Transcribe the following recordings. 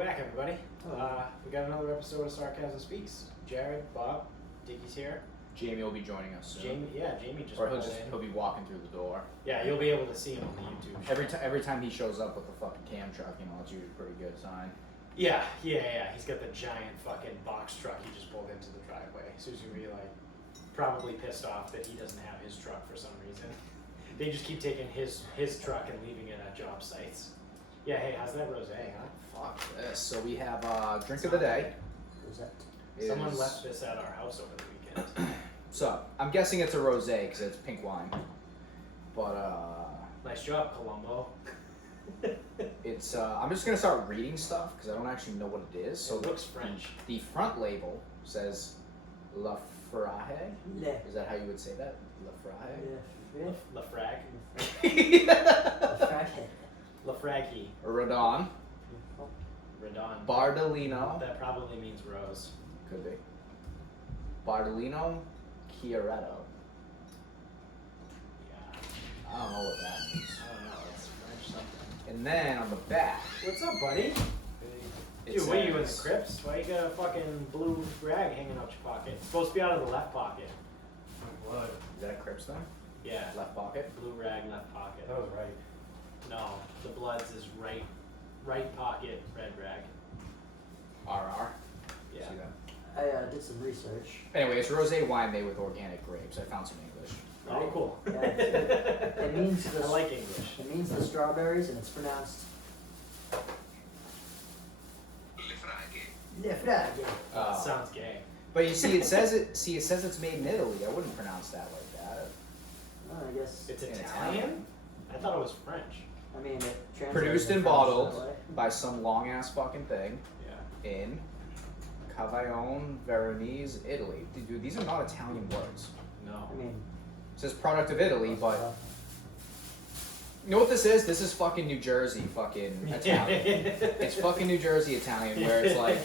back, everybody. We got another episode of Sarcasm Speaks. Jared, Bob, Dickie's here. Jamie will be joining us soon. Jamie just. Or he'll be walking through the door. Yeah, you'll be able to see him on the YouTube. Every time he shows up with the fucking cam truck, it's usually a pretty good sign. Yeah. He's got the giant fucking box truck he just pulled into the driveway. So he's gonna be like, probably pissed off that he doesn't have his truck for some reason. They just keep taking his truck and leaving it at job sites. Yeah, hey, how's that rosé, huh? Fuck this. So we have drink of the day. Someone left this at our house over the weekend. So I'm guessing it's a rosé because it's pink wine. But nice job, Columbo. it's I'm just gonna start reading stuff because I don't actually know what it is. So it looks French. The front label says La Frage. Le. Is that how you would say that? La Frage. La Frag. La Fraggy. Radon. Radon. Bardolino. That probably means rose. Could be. Bardolino Chiaretto. Yeah. I don't know what that means. I don't know. It's French something. And then on the back. What's up, buddy? Dude, what are you in the Crips? Why you got a fucking blue rag hanging out your pocket? It's supposed to be out of the left pocket. What? Is that a Crips thing? Yeah. Left pocket? Blue rag, left pocket. That was right. No, the Bloods is right pocket, red rag. RR. Yeah. See that? I did some research. Anyway, it's rosé wine made with organic grapes. I found some English. Oh, cool. Yeah, it means I like English. It means the strawberries, and it's pronounced Le Frage. Sounds gay. But you see, it says it's made in Italy. I wouldn't pronounce that like that. I guess It's In Italian? Italian? I thought it was French. I mean, it translates Produced in and French bottled that way. by some long ass fucking thing Yeah. in Cavaillon, Veronese, Italy. Dude, these are not Italian words. No. I mean, It says product of Italy, but you know what this is? This is fucking New Jersey fucking Italian. It's fucking New Jersey Italian where it's like,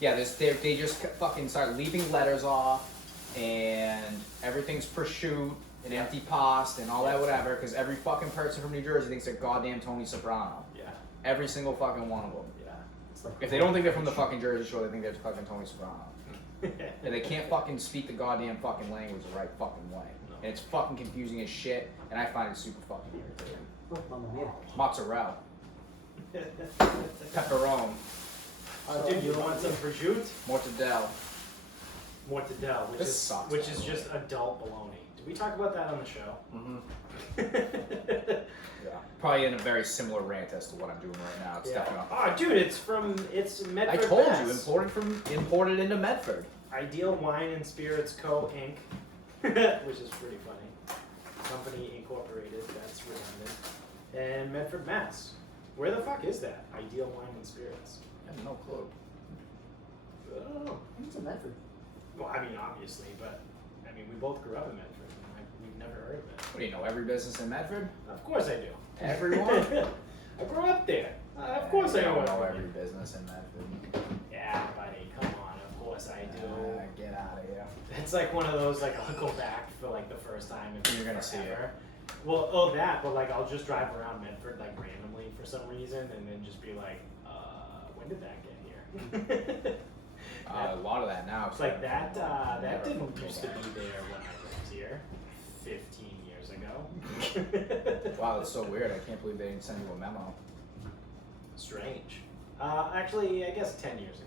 yeah, they just fucking start leaving letters off and everything's prosciutto and empty pasta and all that whatever because every fucking person from New Jersey thinks they're goddamn Tony Soprano. Yeah. Every single fucking one of them. Yeah. it's like If they don't think they're from the fucking Jersey Shore, they think they're fucking Tony Soprano. And they can't fucking speak the goddamn fucking language the right fucking way. No. And it's fucking confusing as shit, and I find it super fucking irritating. Oh, Mamma mia. Mozzarella. Pepperoni. Dude, you want some prosciutto? Mortadella. Mortadella, This sucks, which by is the way. just adult bologna. Did we talk about that on the show? Mm-hmm. Yeah. Probably in a very similar rant as to what I'm doing right now. It's definitely not. Oh, dude, it's Medford. I told Mass. you, imported into Medford. Ideal Wine and Spirits Co. Inc., which is pretty funny. Company Incorporated, that's redundant. And Medford, Mass. Where the fuck is that? Ideal Wine and Spirits. I have no clue. I don't know. It's in Medford. Well, I mean, obviously, but I mean, we both grew up in Medford. And we've never heard of it. What do you know? Every business in Medford? Of course I do. Everyone? I grew up there. Of course I don't know know everything. every business in Medford. Yeah, buddy, come on. Of course I do. Get out of here. It's like one of those, like, I'll go back for, like, the first time. In You're gonna see it. forever. Well, that, but, like, I'll just drive around Medford, like, randomly for some reason, and then just be like, when did that get here? A lot of that now. It's like that, that Never didn't fucking used to go be there when I lived here 15 years ago. back. Wow, that's so weird. I can't believe they didn't send you a memo. Strange. Actually, I guess 10 years ago.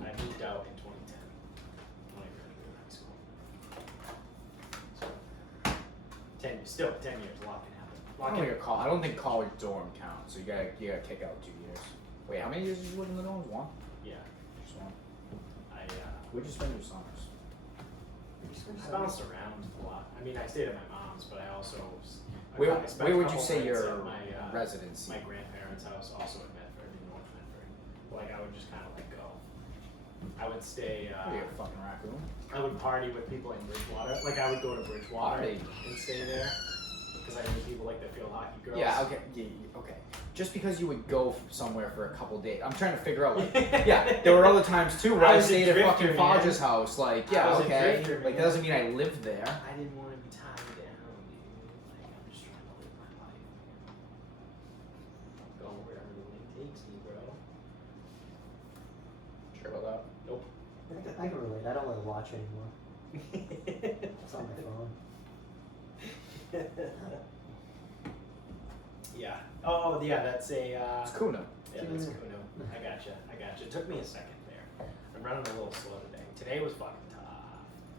I moved out in 2010. When I graduated high school. So, 10 years, a lot can happen. I don't think college dorm counts. So you gotta kick out 2 years. Wait, how many years did you live in the dorms? One? Yeah. Just one. Where'd Where'd you spend your summers? I bounced around a lot. I mean, I stayed at my mom's, but I also. Where spent a would you couple say nights your at my residency? my grandparents' house, also in Medford, in North Medford. Like, I would just kind of like go. I would stay. What are you, a fucking raccoon? I would party with people in Bridgewater. Like, I would go to Bridgewater Party. and stay there because I knew people like the field hockey girls. Yeah, okay. Yeah, okay. Just because you would go somewhere for a couple days, I'm trying to figure out. Like, yeah, there were other times too where I I was a stayed at drifter, fucking man. Fodge's house. Like, I yeah, was a okay. drifter, Like, that man. doesn't mean I lived there. I didn't want to be tied down, dude. Like, I'm just trying to live my life. Go wherever the wind takes me, bro. Sure about that? Nope. I can relate. I don't really watch anymore. It's on my phone. Yeah. Oh, yeah. That's a. It's Kuno. Yeah, that's Kuno. I gotcha. It took me a second there. I'm running a little slow today. Today was fucking tough.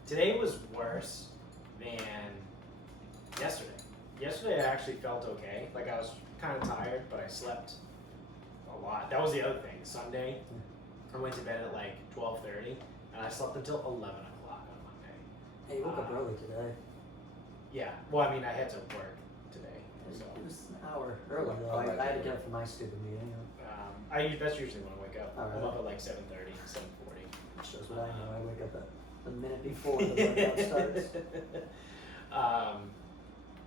Today was worse than yesterday. Yesterday I actually felt okay. Like I was kind of tired, but I slept a lot. That was the other thing. Sunday, I went to bed at like 12:30, and I slept until 11 o'clock on Monday. Hey, you woke up early today. Yeah. Well, I mean, I had to work today, It so. was an hour early though. I had to get up for my stupid meeting. That's usually when I wake up. Oh, I'm really? up at like 7:30, 7:40. That shows what I know. I wake up a minute before the workout starts.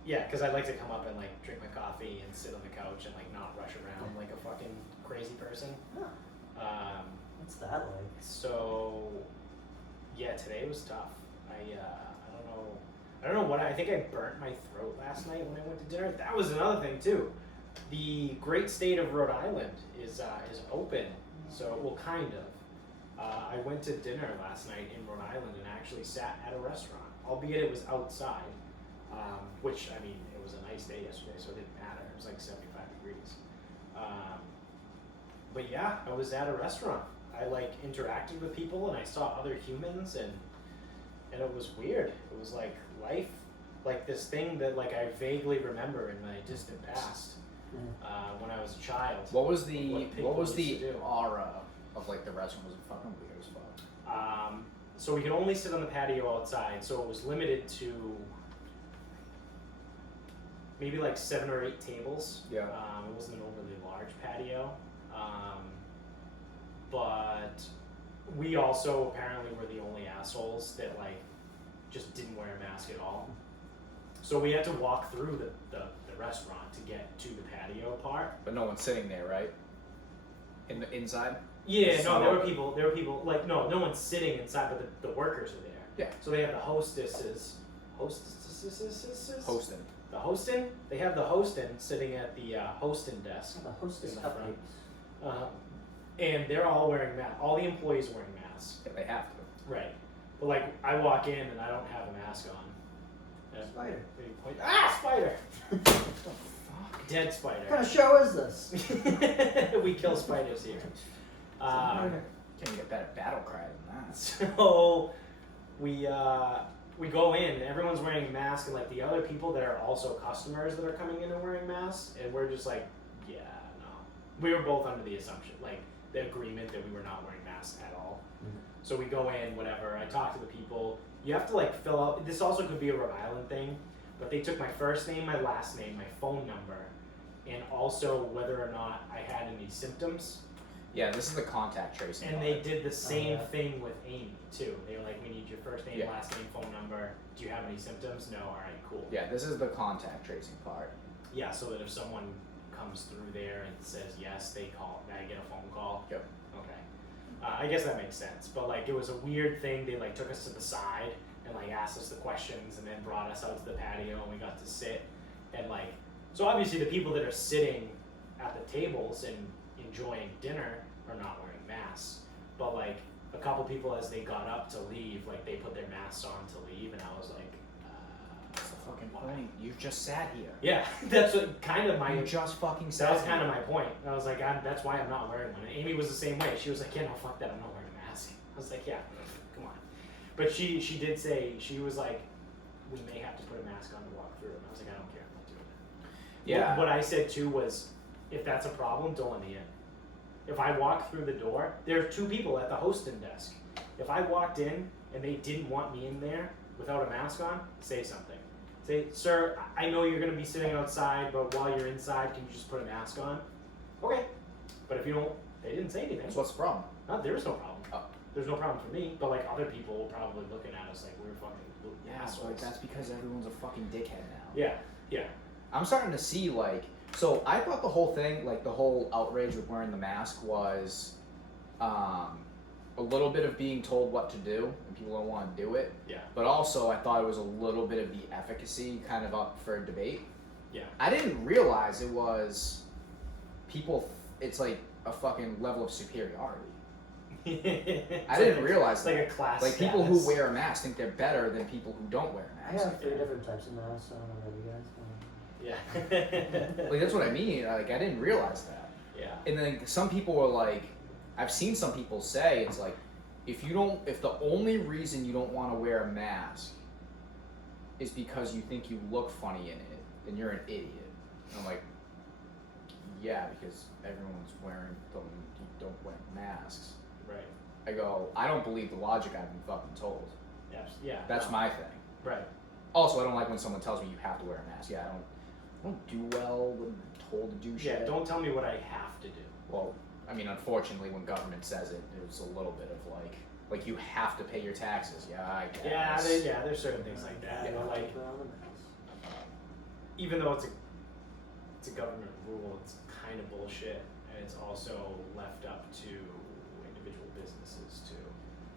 Yeah, because I like to come up and like drink my coffee and sit on the couch and like not rush around like a fucking crazy person. Huh. What's that like? So yeah, today was tough. I don't know what I think I burnt my throat last night when I went to dinner. That was another thing too. The great state of Rhode Island is open, so well, kind of. I went to dinner last night in Rhode Island and actually sat at a restaurant, albeit it was outside, which, I mean, it was a nice day yesterday, so it didn't matter. It was like 75 degrees. But yeah, I was at a restaurant. I like interacted with people and I saw other humans and it was weird. It was like life, like this thing that like I vaguely remember in my distant past. When I was a child. What was the used to do. aura of like the restaurant? Was it fucking weird as fuck? So we could only sit on the patio outside, so it was limited to maybe like 7 or 8 tables. Yeah. It wasn't an overly large patio. But we also apparently were the only assholes that like just didn't wear a mask at all. So we had to walk through the restaurant to get to the patio part. But no one's sitting there, right? In the inside? Yeah, It's no, not there were open. people like no one's sitting inside, but the workers are there. Yeah. So they have the hostesses. Hosting. The hosting. They have the hosting sitting at the hosting desk. The hostess In the front. cupcakes. And they're all wearing masks. All the employees are wearing masks. Yeah, they have to. Right. But like I walk in and I don't have a mask on. And Spider. they point, spider! Dead What spider. kind of show is this? We kill spiders here. Can't get better battle cry than that. So we go in and everyone's wearing a mask and like the other people that are also customers that are coming in and wearing masks and we're just like, yeah, no. We were both under the assumption, like the agreement that we were not wearing masks at all. Mhm. So we go in, whatever, I talk to the people. You have to like fill out, this also could be a Rhode Island thing, but they took my first name, my last name, my phone number, and also whether or not I had any symptoms. Yeah, this is the contact tracing. And part. they did the same yeah. thing with Amy too. They were like, we need your first name, Yeah. last name, phone number. Do you have any symptoms? No, alright, cool. Yeah, this is the contact tracing part. Yeah, so that if someone comes through there and says yes, I get a phone call. Yep. Okay. I guess that makes sense. But like it was a weird thing. They like took us to the side and like asked us the questions and then brought us out to the patio and we got to sit and like so obviously the people that are sitting at the tables and enjoying dinner are not wearing masks. But like a couple people as they got up to leave, like they put their masks on to leave and I was like, That's the fucking point. You've just sat here. yeah, that's what kind of my You just fucking that sat was here. kind of my point. I was like, that's why I'm not wearing one. And Amy was the same way. She was like, yeah, no, fuck that. I'm not wearing a mask. I was like, yeah, come on. But she did say, she was like, we may have to put a mask on to walk through. And I was like, I don't care. I'm not doing it. Yeah. What I said too was, if that's a problem, don't let me in. If I walk through the door, there are 2 people at the hosting desk. If I walked in and they didn't want me in there without a mask on, say something. Say, sir, I know you're going to be sitting outside, but while you're inside, can you just put a mask on? Okay. But if you don't, they didn't say anything. So what's the problem? No, there was no problem. Oh. There's no problem for me, but like other people were probably looking at us like we were fucking assholes. But that's because everyone's a fucking dickhead now. Yeah. I'm starting to see like, so I thought the whole thing, like the whole outrage with wearing the mask was a little bit of being told what to do and people don't want to do it. Yeah. But also I thought it was a little bit of the efficacy kind of up for debate. Yeah. I didn't realize it was people, it's like a fucking level of superiority. I didn't realize It's like that. a class. Like people status. who wear a mask think they're better than people who don't wear a I mask. have 3 different types of masks. I don't know about you guys. Yeah. Like that's what I mean. Like I didn't realize that. Yeah. And then some people were like, I've seen some people say it's like, if the only reason you don't want to wear a mask is because you think you look funny in it, then you're an idiot. And I'm like, yeah, because everyone's wearing them. You don't wear masks. Right. I go, I don't believe the logic I've been fucking told. Yes. Yeah. That's no. my thing. Right. Also, I don't like when someone tells me you have to wear a mask. Yeah, I don't do well when I'm told to do shit. Yeah. Don't tell me what I have to do. Well, I mean, unfortunately, when government says it, there's a little bit of like you have to pay your taxes. Yeah, I guess. Yeah. There's certain things like that. Yeah, But like, even though it's a government rule, it's kind of bullshit, and it's also left up to individual businesses too.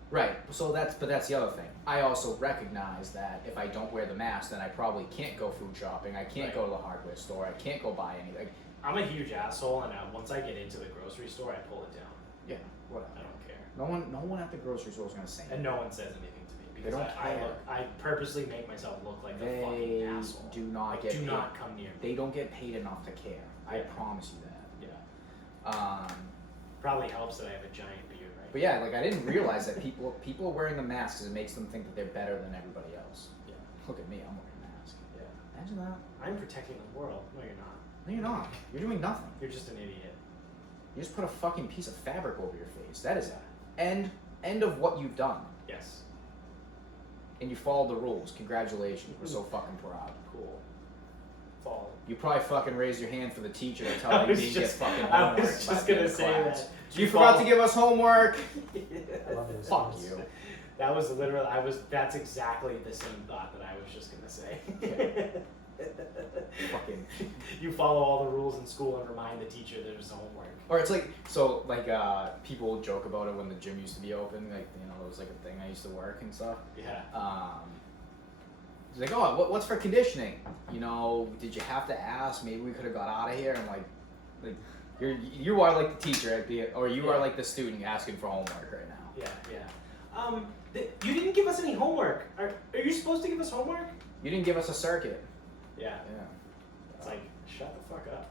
Right. So that's the other thing. I also recognize that if I don't wear the mask, then I probably can't go food shopping. I can't Right. go to the hardware store. I can't go buy anything. I'm a huge asshole, and once I get into the grocery store, I pull it down. Yeah. Whatever. I don't care, No one at the grocery store is gonna say and anything. no one says anything to me because don't care. I purposely make myself look like a They fucking asshole. do not Like, get do paid. not come near me. They don't get paid enough to care. I Yeah. promise you that. Yeah. Probably helps that I have a giant beard, right? But yeah, like I didn't realize that people are wearing the masks because it makes them think that they're better than everybody else. Yeah. Look at me, I'm wearing a mask. Yeah. Imagine that. I'm protecting the world. No, you're not. No, you're not. You're doing nothing. You're just an idiot. You just put a fucking piece of fabric over your face. That is end of what you've done. Yes. And you followed the rules. Congratulations. We're so fucking proud. Cool. Follow. You probably fucking raised your hand for the teacher to tell I you was didn't get just- fucking I homework. was by just the end gonna of say class. that. You forgot to give us homework. I love those Fuck things. you. That was literally. That's exactly the same thought that I was just gonna say. Fucking. You follow all the rules in school and remind the teacher there's homework. Or it's like people joke about it when the gym used to be open, like it was like a thing I used to work and stuff. Yeah. It's like, oh, what's for conditioning? Did you have to ask? Maybe we could have got out of here. And like you are like the teacher or you are like the student asking for homework right now. Yeah. You didn't give us any homework. Are you supposed to give us homework? You didn't give us a circuit. Yeah. Yeah. It's like, shut the fuck up.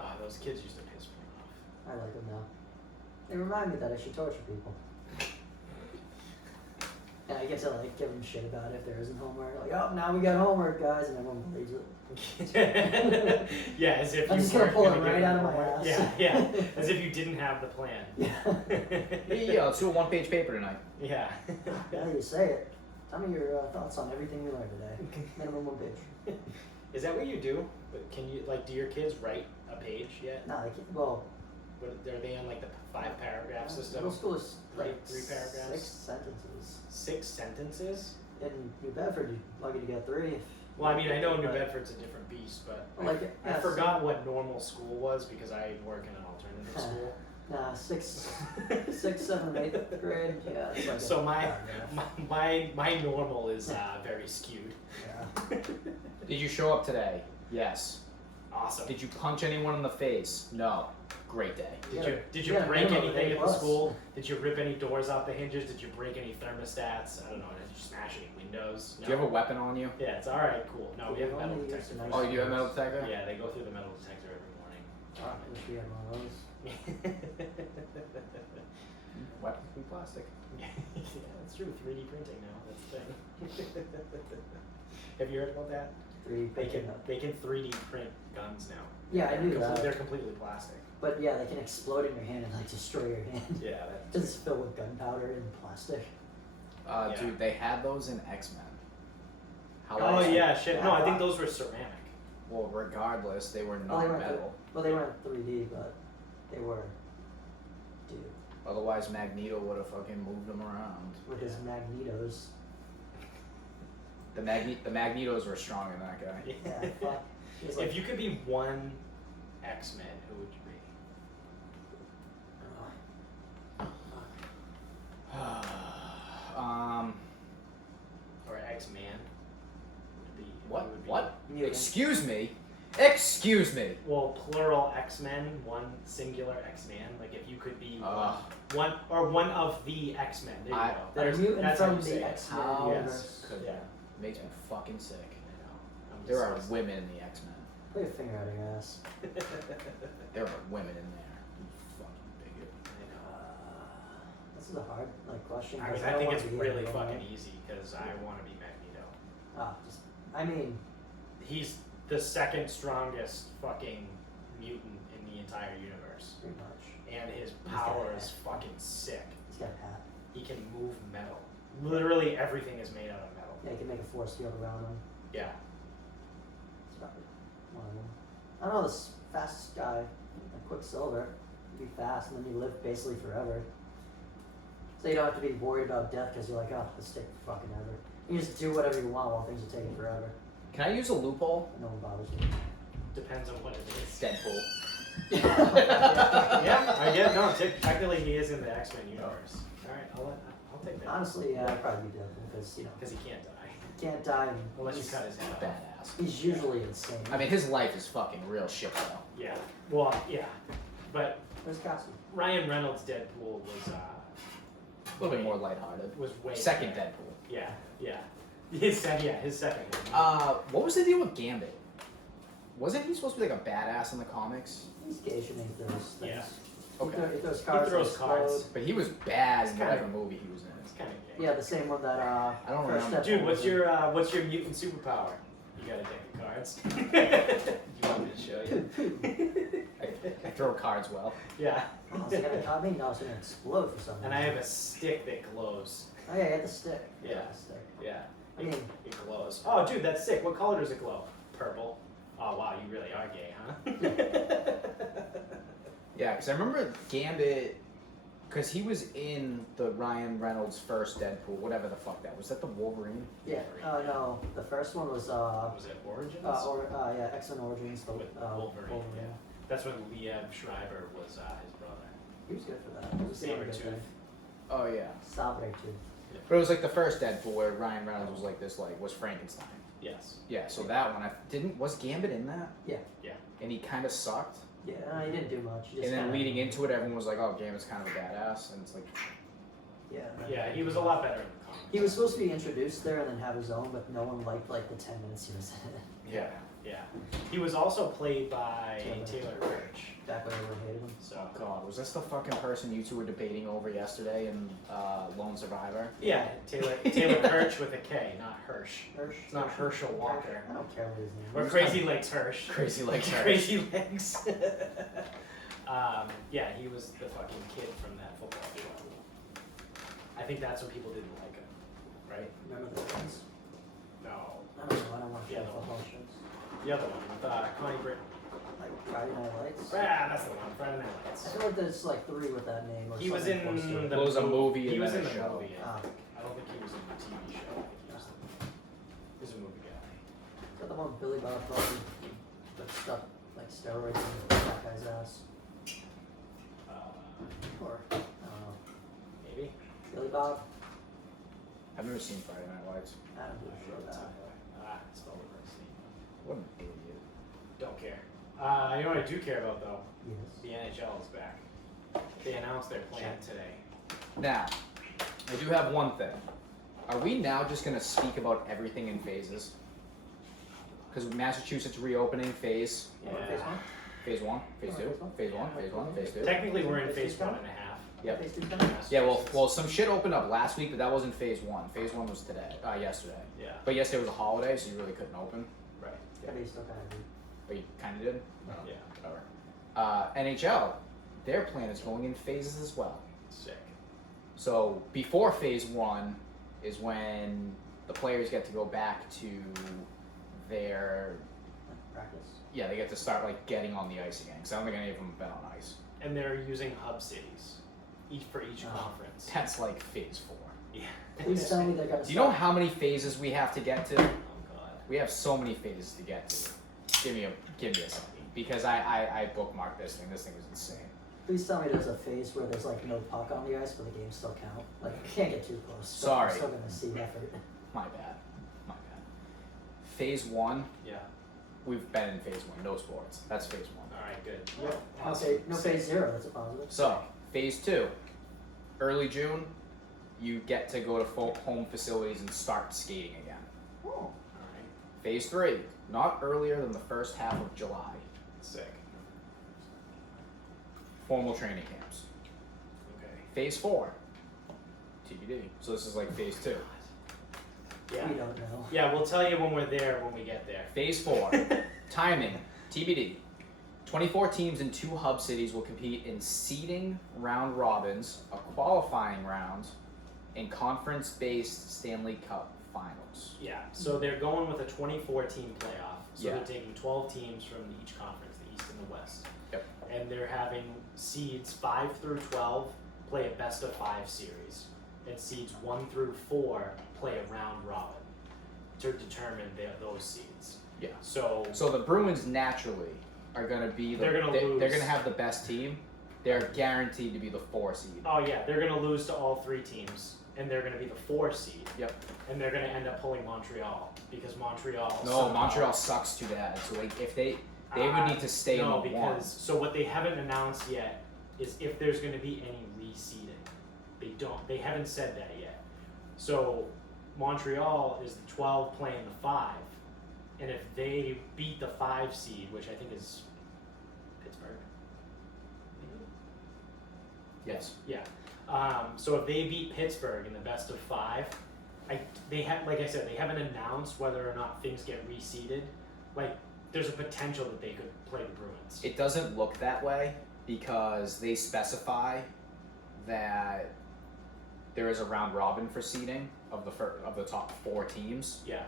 Oh, those kids used to piss me off. I like them now. They remind me that I should torture people. And I get to give them shit about it if there isn't homework. Like, oh, now we got homework, guys, and everyone believes it. Yeah, as if I'm you just gonna weren't pull it gonna give right them out of my homework. ass. Yeah, as if you didn't have the plan. Yeah. Yeah, let's do a 1-page paper tonight. Yeah. Now you say it. Tell me your thoughts on everything you learned today. Minimum 1 page. Is that what you do? But can you do your kids write a page yet? No, they can't. Well, What, are they on the 5-paragraph system? middle school is Three paragraphs? 6 sentences. 6 sentences? In New Bedford, you're lucky to get 3. Well, I mean, I know New But- Bedford's a different beast, but I yes. forgot what normal school was because I work in an alternative school. Nah, 6, 7, 8th grade. Yeah. It's like So a my paragraph. normal is very skewed. Yeah. Did you show up today? Yes. Awesome. Did you punch anyone in the face? No. Great day. Did you Yeah, break minimum anything at the A+. school? Did you rip any doors off the hinges? Did you break any thermostats? I don't know. Did you smash any windows? No. Do you have a weapon on you? Yeah, it's all right. Cool. No, we have a metal Only use detector. the nice Oh, you do have a metal detector? Yeah, they go through the metal detector every morning. I wish we had one of those. Weapons be plastic. Yeah, that's true. 3D printing now. That's the thing. Have you heard about that? 3D They can printing. 3D print guns now. Yeah, I knew that. They're completely plastic. But yeah, they can explode in your hand and destroy your hand. Yeah. It's filled with gunpowder and plastic. Yeah. Dude, they had those in X-Men. Oh yeah, shit. No, I think Yeah. those were ceramic. Well, regardless, they were Well, not they weren't. metal. Well, they weren't 3D, but they were. Dude, Otherwise, Magneto would have fucking moved them around. with his magnetos. The Magnetos were stronger than that guy. Yeah, fuck. He was like, If you could be one X-Men, who would you be? Or X-Man? What? Who would be? What? mutant. Excuse me. Excuse me. Well, plural X-Men, one singular X-Man. Like if you could be one. one of the X-Men. There you go. They're mutant That's how from you say the it. X-Men How universe. could Yeah. that? Makes me fucking sick. I know. I'm There are disgusted. women in the X-Men. Put your finger out of your ass. There are women in there. You fucking bigot. I know. This is a hard question. I mean, 'cause I don't think wanna it's be really anyone, fucking right? easy because I want to be Magneto. I mean, He's the second strongest fucking mutant in the entire universe, pretty much. and his He's power got a is fucking sick. He's got a hat. He can move metal. Literally everything is made out of metal. Yeah, he can make a force field around him. Yeah. It's probably one of them. I don't know, this fastest guy, like Quicksilver, you be fast and then you live basically forever. So you don't have to be worried about death because you're like, oh, this take fucking ever. You just do whatever you want while things are taking forever. Can I use a loophole? And no one bothers you. Depends on what it is. Deadpool. Yeah, I get no. Technically, he is in the X-Men universe. All right, I'll take that. Honestly, yeah, I'd probably be Deadpool because, you know, Because he can't die he can't die and unless you he's, cut his head off. Badass. he's usually insane. I mean, his life is fucking real shit though. Yeah. Well, yeah. But Where's Cassie? Ryan Reynolds' Deadpool was A little bit more lighthearted. was way Second better. Deadpool. Yeah. His second one. What was the deal with Gambit? Wasn't he supposed to be like a badass in the comics? He's gay, and he throws things. Yeah. Okay. He throws cards. throws that cards. explode. But he was bad in It's kinda- whatever movie he was in. It's kind of gay. Yeah, the same one that I don't first remember. Deadpool Dude, was what's your mutant superpower? You got a deck of cards. You want me to show you? I throw cards well. Yeah. in. Oh, so you got a card me? No, it's gonna explode for some reason. And I have a stick that glows. Oh yeah, you got the stick. Yeah. You got the stick. Yeah. I mean, It glows. Oh, dude, that's sick. What color does it glow? Purple. Oh, wow, you really are gay, huh? Yeah, because I remember Gambit, because he was in the Ryan Reynolds first Deadpool, whatever the fuck that was. Was that the Wolverine? yeah. No, the first one was Was it Origins? yeah, X-Men Origins. The With Wolverine, yeah. That's when Liev Schreiber was his brother. He was good for that. It was a Saber good tooth. thing. Oh yeah. Sabre tooth. But it was like the first Deadpool where Ryan Reynolds was like this, like was Frankenstein. Yes. Yeah, so that one was Gambit in that? Yeah. Yeah. And he kind of sucked. Yeah, he didn't do much. He just And then kinda- leading into it, everyone was like, "Oh, Gambit's kind of a badass," and it's like, Yeah. Yeah, he was a lot better in the comics. He was supposed to be introduced there and then have his own, but no one liked like the 10 minutes he was in it. yeah. Yeah. He was also played by Taylor. Taylor Kirch. Back when everyone hated him. So. Oh God, was this the fucking person you two were debating over yesterday in Lone Survivor? Yeah, Taylor Kirch with a K, not Hirsch. Hirsch. It's not Herschel Walker. I don't care what his name is. Or He's Crazy kinda- Legs Hirsch. Crazy Legs Hirsch. Crazy Legs. Yeah, he was the fucking kid from that football show. I think that's when people didn't like him, right? Remember the ones? No. I don't know. I don't watch Yeah, the the football shows. The other one with Connie Britton. Like Friday Night Lights. Ah, that's the one. Friday Night I Lights. feel like there's like 3 with that name. Or He was something in close to it. the It was a movie He and was then in a the show. movie. Ah. I don't think he was in the TV show. I think he was a movie guy. Is that the one with Billy Bob Thornton that stuck like steroids in that guy's ass? Or, I don't know. Maybe. Billy Bob? I've never seen Friday Night Lights. I don't give a shit about that. Spelled it right. What an idiot. Don't care. You know what I do care about though? Yes. The NHL is back. They announced their plan today. Now, I do have one thing. Are we now just gonna speak about everything in phases? Because Massachusetts reopening phase. Yeah. Phase one? Phase 1, phase 2, phase 1, phase 1, phase 2. Technically, we're in phase Phase two? 1.5. Yep. Phase 2 coming? Yeah, well, some shit opened up last week, but that wasn't phase 1. Phase 1 was today, yesterday. Yeah. But yesterday was a holiday, so you really couldn't open. Right. Yeah, but you still kind of do. But you kind of did. Yeah. Whatever. NHL, their plan is going in phases as well. Sick. So before phase 1 is when the players get to go back to their Practice. they get to start like getting on the ice again. Because I don't think any of them have been on ice. And they're using hub cities, for each Oh. conference. That's like phase 4. Yeah. Please tell me they're gonna. Do you know how many phases we have to get to? Oh god. We have so many phases to get to. Give me a second. Because I bookmarked this thing. This thing was insane. Please tell me there's a phase where there's like no puck on the ice, but the games still count. Like you can't get too close. So Sorry. I'm still gonna see effort. My bad. Phase 1, Yeah. we've been in phase 1. No sports. That's phase 1. All right. Good. Okay, no phase 0. That's a positive. So, phase 2, early June, you get to go to home facilities and start skating again. Oh. Alright. Phase 3, not earlier than the first half of July. Sick. Formal training camps. Okay. Phase 4, TBD. So this is like phase 2. Yeah. We don't know. Yeah, we'll tell you when we're there when we get there. Phase 4, timing, TBD. 24 teams in 2 hub cities will compete in seeding round robins, a qualifying round, and conference-based Stanley Cup finals. Yeah, so they're going with a 24-team playoff. So Yeah. they're taking 12 teams from each conference, the East and the West. Yep. And they're having seeds 5 through 12 play a best-of-5 series, and seeds 1 through 4 play a round robin to determine those seeds. Yeah. So So the Bruins naturally are going to be They're gonna they're lose. going to have the best team. They're guaranteed to be the 4 seed. oh yeah, they're going to lose to all 3 teams, and they're going to be the 4 seed. Yep. And they're going to end up pulling Montreal because Montreal. No, somehow- Montreal sucks too bad. So like if they would need to stay no, in the because one. so what they haven't announced yet is if there's going to be any reseeding. They haven't said that yet. So Montreal is the 12 playing the 5, and if they beat the 5 seed, which I think is Pittsburgh. Yes. Yeah. So if they beat Pittsburgh in the best of 5, like I said, they haven't announced whether or not things get reseeded. Like, there's a potential that they could play the Bruins. It doesn't look that way because they specify that there is a round robin for seeding of the top 4 teams. Yeah.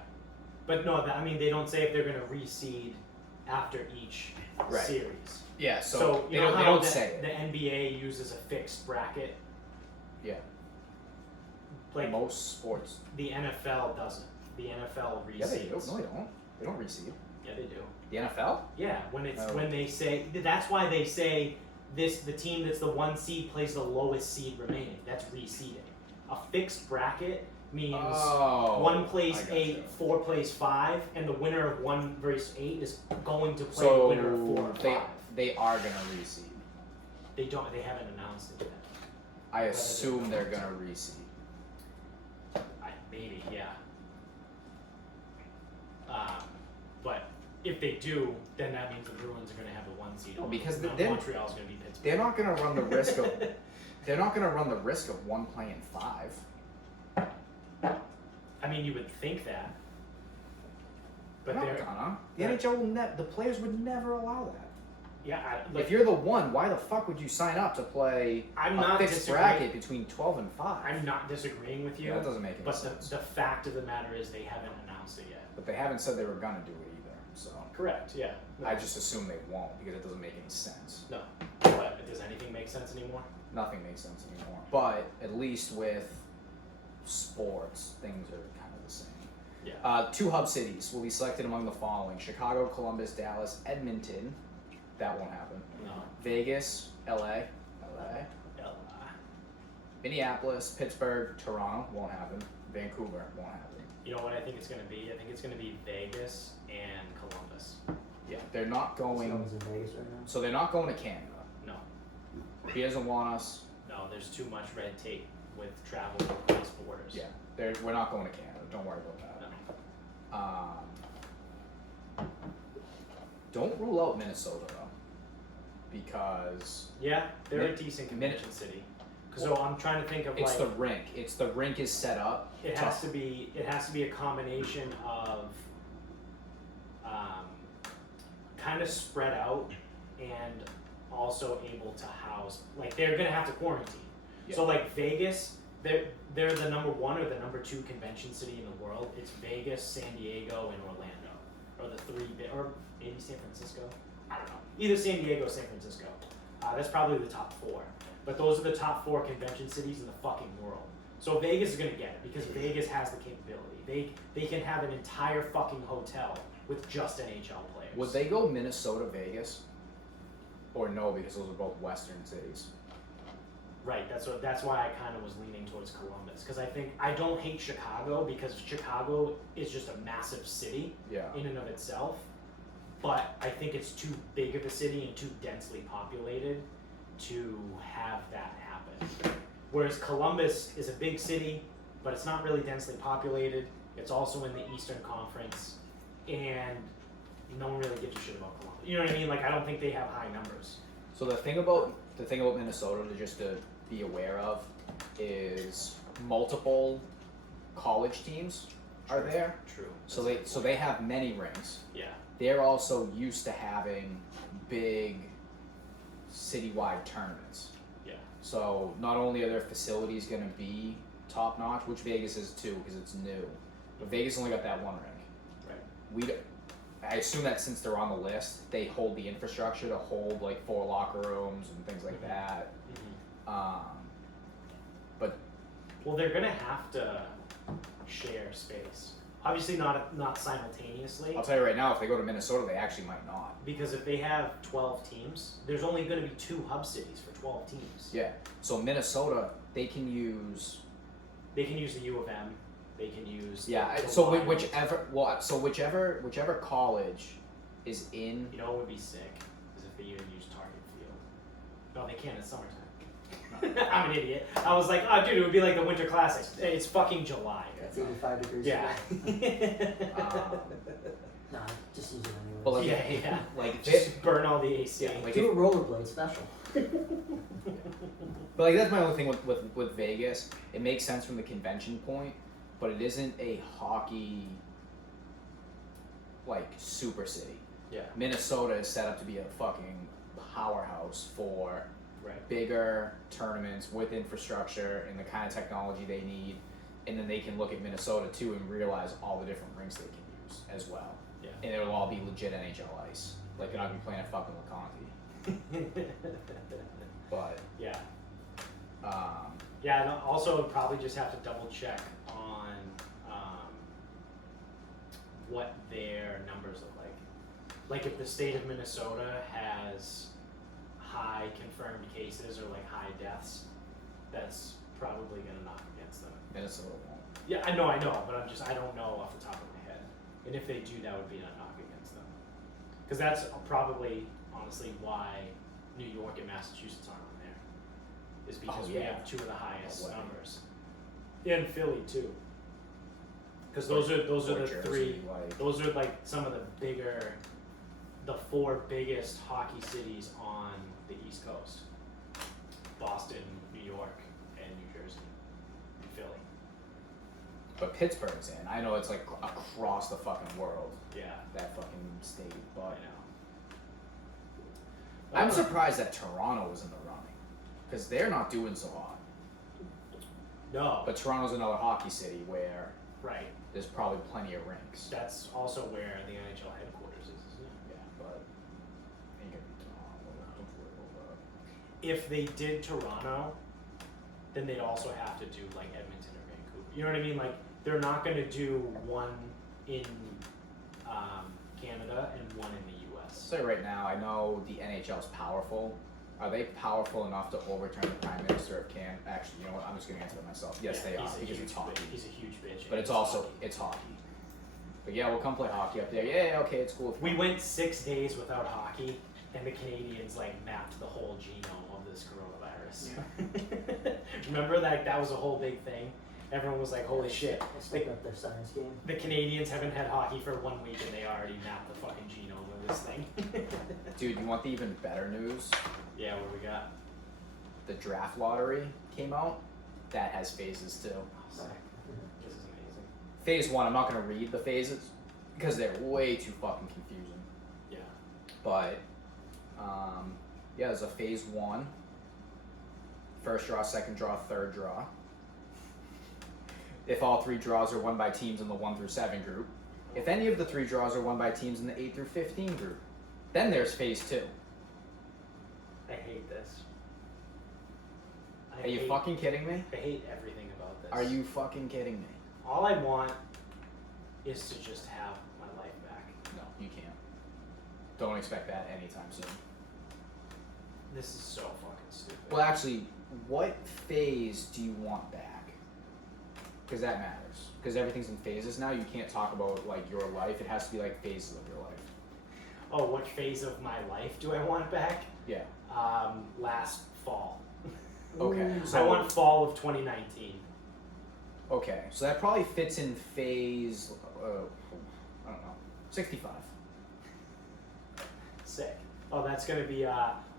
But no, I mean, they don't say if they're going to reseed after each Right. series. Yeah, so you they know don't, how they don't the, say it. the NBA uses a fixed bracket? Yeah. Like, Most sports. the NFL doesn't. The NFL reseeds. Yeah, they do. No, they don't. They don't reseed. Yeah, they do. The NFL? Yeah, when it's Oh. when they say that's why they say the team that's the 1 seed plays the lowest seed remaining. That's reseeding. A fixed bracket means Oh, 1 plays I gotcha. 8, 4 plays 5, and the winner of 1 versus 8 is going to play So the winner of 4 or 5. they are gonna reseed. They don't. They haven't announced it yet. I assume they're gonna reseed. Maybe, yeah. But if they do, then that means the Bruins are going to have the 1 seed. No, because Now then- Montreal's going to be Pittsburgh. They're not gonna run the risk of. They're not gonna run the risk of 1 playing 5. I mean, you would think that. But They're not they're gonna. The they're- NHL will the players would never allow that. yeah. If you're the 1, why the fuck would you sign up to play I'm a not fixed disagreeing. bracket between 12 and 5? I'm not disagreeing with you. Yeah, that doesn't make any but sense. the fact of the matter is they haven't announced it yet. But they haven't said they were gonna do it either. So Correct. Yeah. I just assume they won't because it doesn't make any sense. No. But does anything make sense anymore? Nothing makes sense anymore. But at least with sports, things are kind of the same. Yeah. 2 hub cities will be selected among the following: Chicago, Columbus, Dallas, Edmonton. That won't happen. No. Vegas, LA, Minneapolis, Pittsburgh, Toronto won't happen. Vancouver won't happen. You know what I think it's going to be? I think it's going to be Vegas and Columbus. Yeah, they're not going. Snow's in Vegas right now. So they're not going to Canada. No. He doesn't want us. No, there's too much red tape with travel across borders. Yeah, we're not going to Canada. Don't worry about that. No. Don't rule out Minnesota though, because Yeah, they're a Min- decent convention city. So I'm trying to think of it's like the rink. It's the rink is set up. it has to be a combination of kind of spread out and also able to house, like they're gonna have to quarantine. So Yeah. like Vegas, they're the number 1 or the number 2 convention city in the world. It's Vegas, San Diego, and Orlando, or the 3 or maybe San Francisco. I don't know. Either San Diego or San Francisco. That's probably the top 4. But those are the top 4 convention cities in the fucking world. So Vegas is gonna get it because Vegas has the capability. They can have an entire fucking hotel with just NHL players. Would they go Minnesota, Vegas, or no? Because those are both Western cities. Right. That's why I kind of was leaning towards Columbus because I don't hate Chicago because Chicago is just a massive city Yeah. in and of itself. But I think it's too big of a city and too densely populated to have that happen. Whereas Columbus is a big city, but it's not really densely populated. It's also in the Eastern Conference, and no one really gives a shit about Columbus. You know what I mean? Like, I don't think they have high numbers. So the thing about Minnesota to be aware of is multiple college teams are there. True. So they have many rings. Yeah. They're also used to having big citywide tournaments. Yeah. So not only are their facilities going to be top notch, which Vegas is too because it's new, but Vegas only got that one ring. Right. I assume that since they're on the list, they hold the infrastructure to hold like 4 locker rooms and things like that. But well, they're gonna have to share space. Obviously, not simultaneously. I'll tell you right now, if they go to Minnesota, they actually might not. Because if they have 12 teams, there's only going to be 2 hub cities for 12 teams. Yeah. So Minnesota, they can use. They can use the U of M. They can use. Yeah. the So Lions. whichever college is in. You know what would be sick is if they even use Target Field. No, they can't. It's summertime. I'm an idiot. I was like, oh, dude, it would be like the Winter Classics. It's fucking July. It's 85 degrees. Yeah. Nah, just use it anyway. But like, yeah. like Just burn all the AC. Yeah, like Do a rollerblade special. But like that's my only thing with Vegas. It makes sense from the convention point, but it isn't a hockey like super city. Yeah. Minnesota is set up to be a fucking powerhouse for Right. bigger tournaments with infrastructure and the kind of technology they need, and then they can look at Minnesota too and realize all the different rinks they can use as well. Yeah. And it'll all be legit NHL ice. Like they're not gonna be playing at fucking LeConte. But Yeah. Yeah, and also probably just have to double check on what their numbers look like. Like if the state of Minnesota has high confirmed cases or like high deaths, that's probably gonna knock against them. Minnesota won't. Yeah, I know, but I don't know off the top of my head. And if they do, that would be a knock against them. Because that's probably, honestly, why New York and Massachusetts aren't on there. Is because we have 2 of the highest No way. numbers. And Philly too. Because those are the Jersey, 3. like- Those are like some of the 4 biggest hockey cities on the East Coast. Boston, New York, and New Jersey, and Philly. But Pittsburgh's in. I know it's like across the fucking world, Yeah, that fucking state, I but know. I'm surprised that Toronto was in the running because they're not doing so hot. No, But Toronto's another hockey city where right. there's probably plenty of rinks. That's also where the NHL headquarters is, isn't it? Yeah, but ain't gonna be Toronto. Don't worry about that. If they did Toronto, then they'd also have to do like Edmonton or Vancouver. You know what I mean? Like they're not going to do one in Canada and one in the U.S. I'll say right now, I know the NHL's powerful. Are they powerful enough to overturn the Prime Minister of Canada? Actually, you know what? I'm just going to answer that myself. Yes, Yeah, they are he's a because huge it's hockey. bitch. He's a huge bitch. But and it's also hockey. But yeah, we'll come play hockey up there. Yeah, okay, it's cool. We went 6 days without hockey, and the Canadians like mapped the whole genome of this coronavirus. Remember that was a whole big thing. Everyone was like, "Holy shit!" Let's look up their science game. The Canadians haven't had hockey for 1 week, and they already mapped the fucking genome of this thing. Dude, you want the even better news? Yeah, what do we got? The draft lottery came out. That has phases too. This is amazing. Phase 1, I'm not going to read the phases because they're way too fucking confusing. Yeah. But, yeah, there's a phase 1. First draw, second draw, third draw. If all 3 draws are won by teams in the 1 through 7 group. If any of the 3 draws are won by teams in the 8 through 15 group. Then there's phase 2. I hate this. Are you fucking kidding me? I hate everything about this. Are you fucking kidding me? All I want is to just have my life back. No, you can't. Don't expect that anytime soon. This is so fucking stupid. Well, actually, what phase do you want back? Because that matters. Because everything's in phases now. You can't talk about like your life. It has to be like phases of your life. Oh, what phase of my life do I want back? Yeah. Last fall. Okay. Ooh. I want fall of 2019. Okay, so that probably fits in phase, I don't know, 65. Sick. Oh, that's gonna be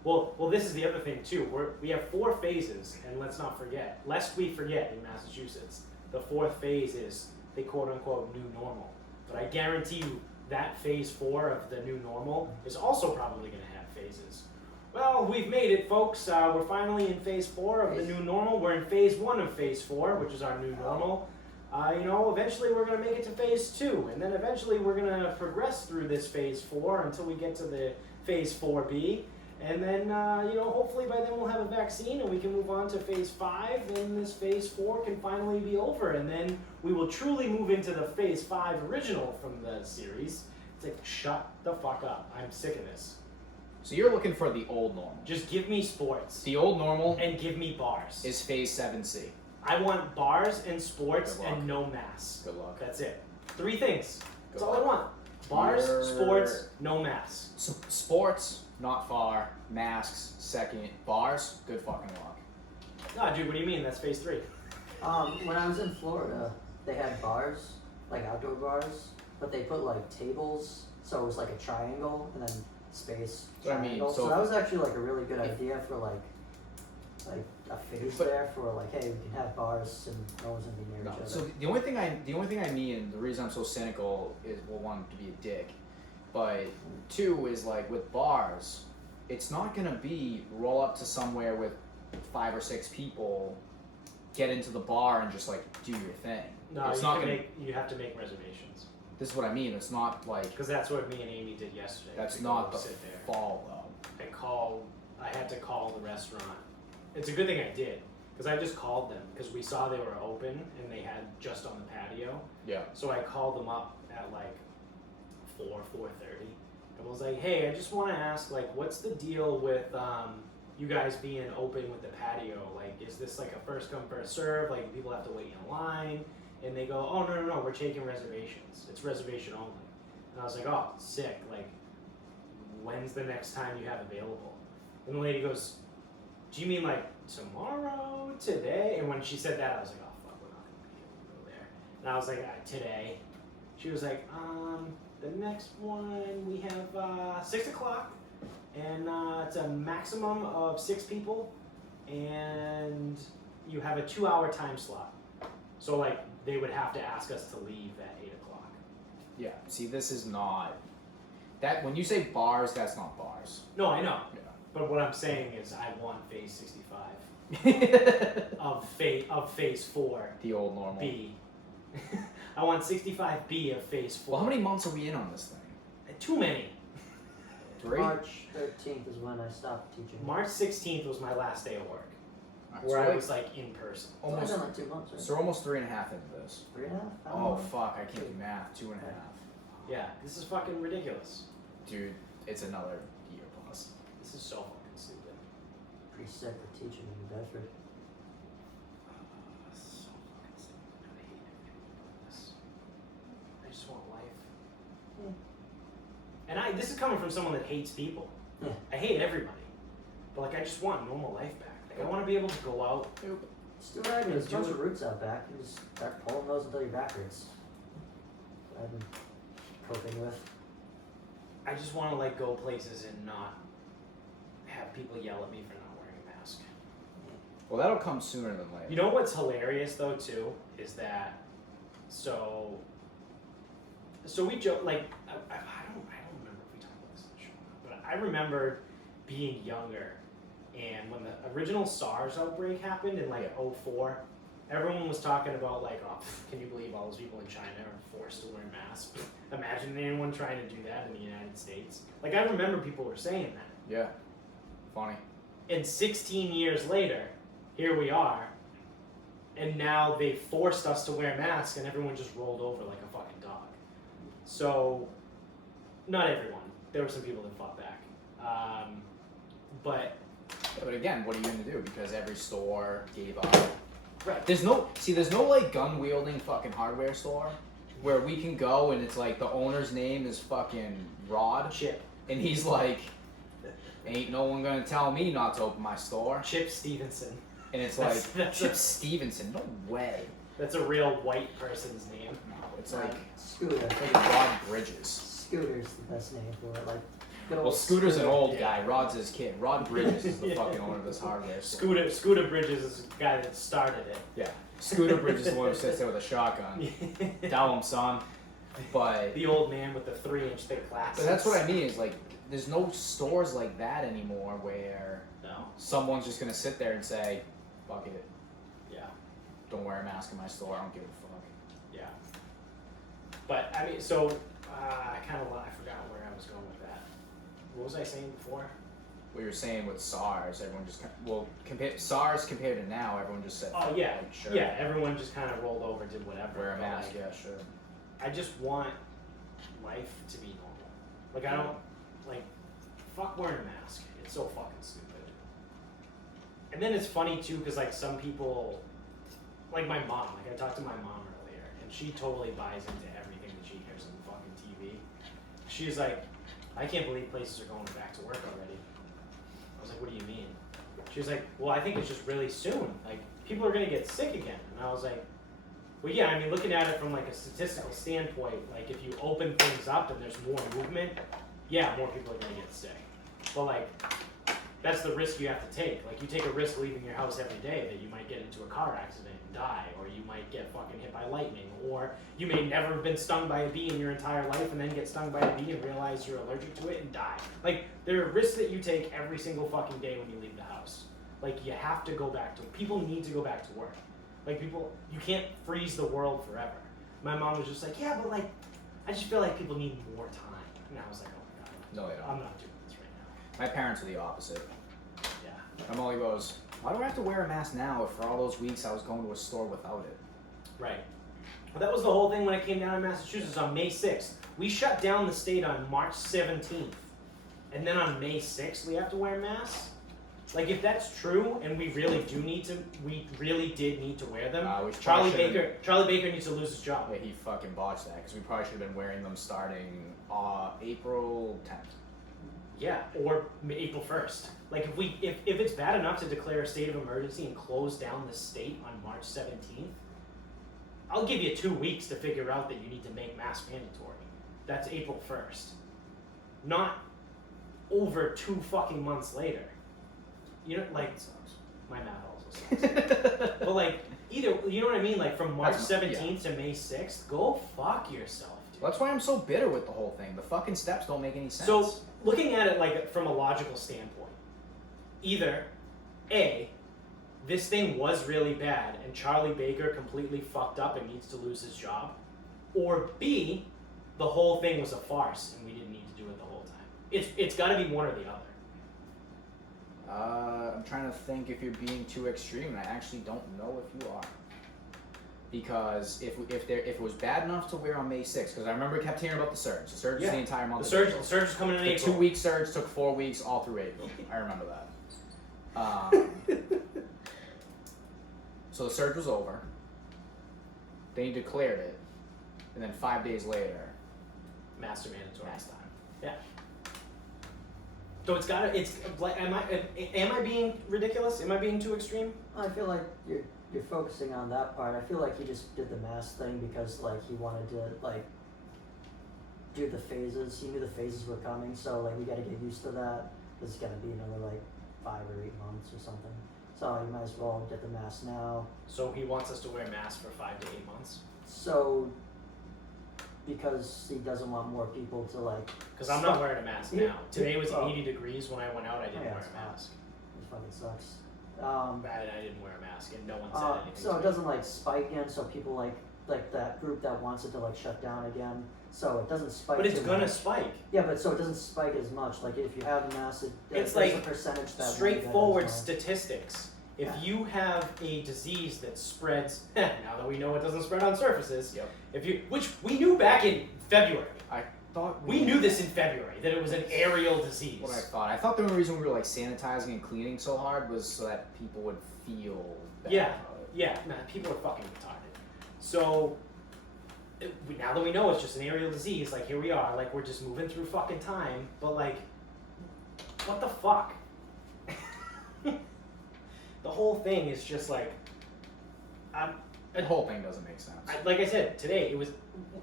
well. This is the other thing too. We have 4 phases, and let's not forget, lest we forget, in Massachusetts, the 4th phase is the quote unquote new normal. But I guarantee you that phase 4 of the new normal is also probably gonna have phases. Well, we've made it, folks. We're finally in phase 4 of the new normal. We're in phase 1 of phase 4, which is our new normal. Eventually we're going to make it to phase 2, and then eventually we're going to progress through this phase 4 until we get to the phase 4B. And then, hopefully by then we'll have a vaccine and we can move on to phase 5, and this phase 4 can finally be over. And then we will truly move into the phase 5 original from the series. It's like, shut the fuck up. I'm sick of this. So you're looking for the old normal. Just give me sports. The old normal And give me bars. is phase 7C. I want bars and sports Good luck. and no masks. Good luck. That's it. 3 things. That's Good all I luck. want. Bars, You're- sports, no masks. So, sports, not far. Masks, second. Bars, good fucking luck. Nah, dude, what do you mean? That's phase 3. When I was in Florida, they had bars, like outdoor bars, but they put like tables, so it was like a triangle and then space What I mean, triangle. so So that was actually like a really good if- idea for like a phase But- there for like, hey, we can have bars and no one's gonna be near No. each other. So the only thing I mean, and the reason I'm so cynical is, well, one, to be a dick, but 2 is like with bars, it's not gonna be roll up to somewhere with 5 or 6 people, get into the bar and just like do your thing. No, it's you, not can gonna. you have to make reservations. This is what I mean. It's not like Because that's what me and Amy did yesterday. that's to not go the sit there. fall though. I had to call the restaurant. It's a good thing I did. Because I just called them. Because we saw they were open and they had just on the patio. Yeah. So I called them up at like 4:30, and was like, "Hey, I just want to ask, like, what's the deal with you guys being open with the patio? Like, is this like a first come first serve? Like, people have to wait in line?" And they go, "Oh no, we're taking reservations. It's reservation only." And I was like, "Oh, sick. Like, when's the next time you have available?" And the lady goes, "Do you mean like tomorrow, today?" And when she said that, I was like, "Oh fuck, we're not gonna be able to go there." And I was like, "Today." She was like, the next one we have 6 o'clock, and it's a maximum of 6 people, and you have a 2-hour time slot. So like they would have to ask us to leave at 8 o'clock. Yeah. See, this is not that. When you say bars, that's not bars. No, I know. Yeah. But what I'm saying is I want phase 65 The of phase 4B. old normal. I want 65B of phase 4. Well, how many months are we in on this thing? Too many. 3. March 13th is when I stopped teaching. March 16th was my last day of work, Alright, where so I like- was like in person. So I've almost. done like 2 months, right? So we're almost 3.5 into this. 3.5? I don't Oh know. fuck! I can't do math. 2.5. Yeah, this is fucking ridiculous. Dude, it's another year plus. This is so fucking stupid. Pretty sick for teaching in New Bedford. So fucking stupid. I hate everything about this. I just want life. And this is coming from someone that hates people. Yeah. I hate everybody. But like I just want normal life back. Like I want to be able to go out. Just do what I do. There's a bunch of roots out back. You just start pulling those until your back hurts. That's what I've been coping with. I just want to like go places and not have people yell at me for not wearing a mask. Well, that'll come sooner than later. You know what's hilarious though too is that so we joke like I don't remember if we talked about this in the show, but I remember being younger and when the original SARS outbreak happened in like 04, everyone was talking about like, oh, can you believe all those people in China are forced to wear masks? Imagine anyone trying to do that in the United States. Like I remember people were saying that. Yeah. Funny. And 16 years later, here we are, and now they forced us to wear masks, and everyone just rolled over like a fucking dog. So, not everyone. There were some people that fought back. But Yeah, but again, what are you gonna do? Because every store gave up. right, There's no like gun wielding fucking hardware store where we can go and it's like the owner's name is fucking Rod Chip and he's like, ain't no one gonna tell me not to open my store. Stevenson. And it's That's- like that's Chip a- Stevenson. No way. That's a real white person's name. No, it's like Scooter. Rod Bridges. Scooter's the best name for it. Like, good old Well, Scooter's an old Yeah. guy. Rod's his kid. Rod Bridges is the Yeah. fucking owner of this hardware store. Scooter Bridges is the guy that started it. Yeah. Scooter Bridges is the one who sits there with a shotgun. Tell him, son. But The old man with the 3-inch thick glasses. But that's what I mean is like, there's no stores like that anymore where No. someone's just gonna sit there and say, fuck it, Yeah. don't wear a mask in my store, I don't give a fuck. Yeah. But I mean, so I forgot where I was going with that. What was I saying before? What you're saying with SARS, everyone just, SARS compared to now, everyone just said, Oh yeah, like, sure, yeah. Everyone just kind of rolled over, did whatever. wear a but, mask, like, yeah, sure. I just want life to be normal. Like I don't like fuck wearing a mask. It's so fucking stupid. And then it's funny too, because like some people, like my mom. Like I talked to my mom earlier, and she totally buys into everything that she hears on fucking TV. She's like, I can't believe places are going back to work already. I was like, what do you mean? She was like, well, I think it's just really soon. Like people are gonna get sick again. And I was like, well, yeah, I mean, looking at it from like a statistical standpoint, like if you open things up and there's more movement, yeah, more people are gonna get sick. But like, that's the risk you have to take. Like you take a risk leaving your house every day that you might get into a car accident and die, or you might get fucking hit by lightning, or you may never have been stung by a bee in your entire life and then get stung by a bee and realize you're allergic to it and die. Like there are risks that you take every single fucking day when you leave the house. Like you have to go back to, people need to go back to work. Like people, you can't freeze the world forever. My mom was just like, yeah, but like, I just feel like people need more time. And I was like, oh my god, No, they don't. I'm not doing this right My parents are the opposite. now. Yeah, My mom goes, why do I have to wear a mask now if for all those weeks I was going to a store without it? right. Well, that was the whole thing when I came down to Massachusetts on May 6th. We shut down the state on March 17th. And then on May 6th, we have to wear masks? Like if that's true, and we really did need to wear them. We Charlie probably Baker needs to lose his job. Yeah, he fucking botched that because we probably should have been wearing them starting April 10th. Yeah, or April 1st. Like if it's bad enough to declare a state of emergency and close down the state on March 17th, I'll give you 2 weeks to figure out that you need to make masks mandatory. That's April 1st. Not over 2 fucking months later. You know, like, my math also sucks. But like, either, you know what I mean? Like from March 17th to May 6th, go fuck yourself, dude. Well, that's why I'm so bitter with the whole thing. The fucking steps don't make any sense. So, looking at it like from a logical standpoint, either A, this thing was really bad and Charlie Baker completely fucked up and needs to lose his job, or B, the whole thing was a farce and we didn't need to do it the whole time. It's got to be one or the other. I'm trying to think if you're being too extreme, and I actually don't know if you are. Because if it was bad enough to wear on May 6th, because I remember we kept hearing about the surge. The surge was the entire month. The of April. surge is coming in The April. 2-week surge took 4 weeks, all through April. I remember that. So the surge was over. They declared it, and then 5 days later, Master mandatory. mask time. Yeah. So it's gotta. It's like, am I being ridiculous? Am I being too extreme? I feel like you're focusing on that part. I feel like he just did the mask thing because like he wanted to like do the phases. He knew the phases were coming, so like we got to get used to that. This is gonna be another like 5 or 8 months or something. So you might as well get the mask now. So he wants us to wear masks for 5 to 8 months. So because he doesn't want more people to like. Because I'm not wearing a mask now. Today was Oh. 80 degrees when I went out. I didn't Yeah, wear it's a hot. mask. It fucking sucks. I didn't wear a mask, and no one said anything. So to it me. doesn't like spike again. So people like that group that wants it to like shut down again. So it doesn't spike. But it's too gonna much. spike. Yeah, but so it doesn't spike as much. Like if you have mass, It's there's like a percentage that Straightforward won't get as much. statistics. If Yeah. you have a disease that spreads, now that we know it doesn't spread on surfaces, Yep. which we knew back in February. I thought We knew this in February, that it was an aerial disease. What I thought. I thought the only reason we were like sanitizing and cleaning so hard was so that people would feel bad Yeah. about it. Yeah, man, people are fucking retarded. So, now that we know it's just an aerial disease, like here we are, like we're just moving through fucking time, but like, what the fuck? the whole thing is just like, The whole thing doesn't make sense. like I said, today it was,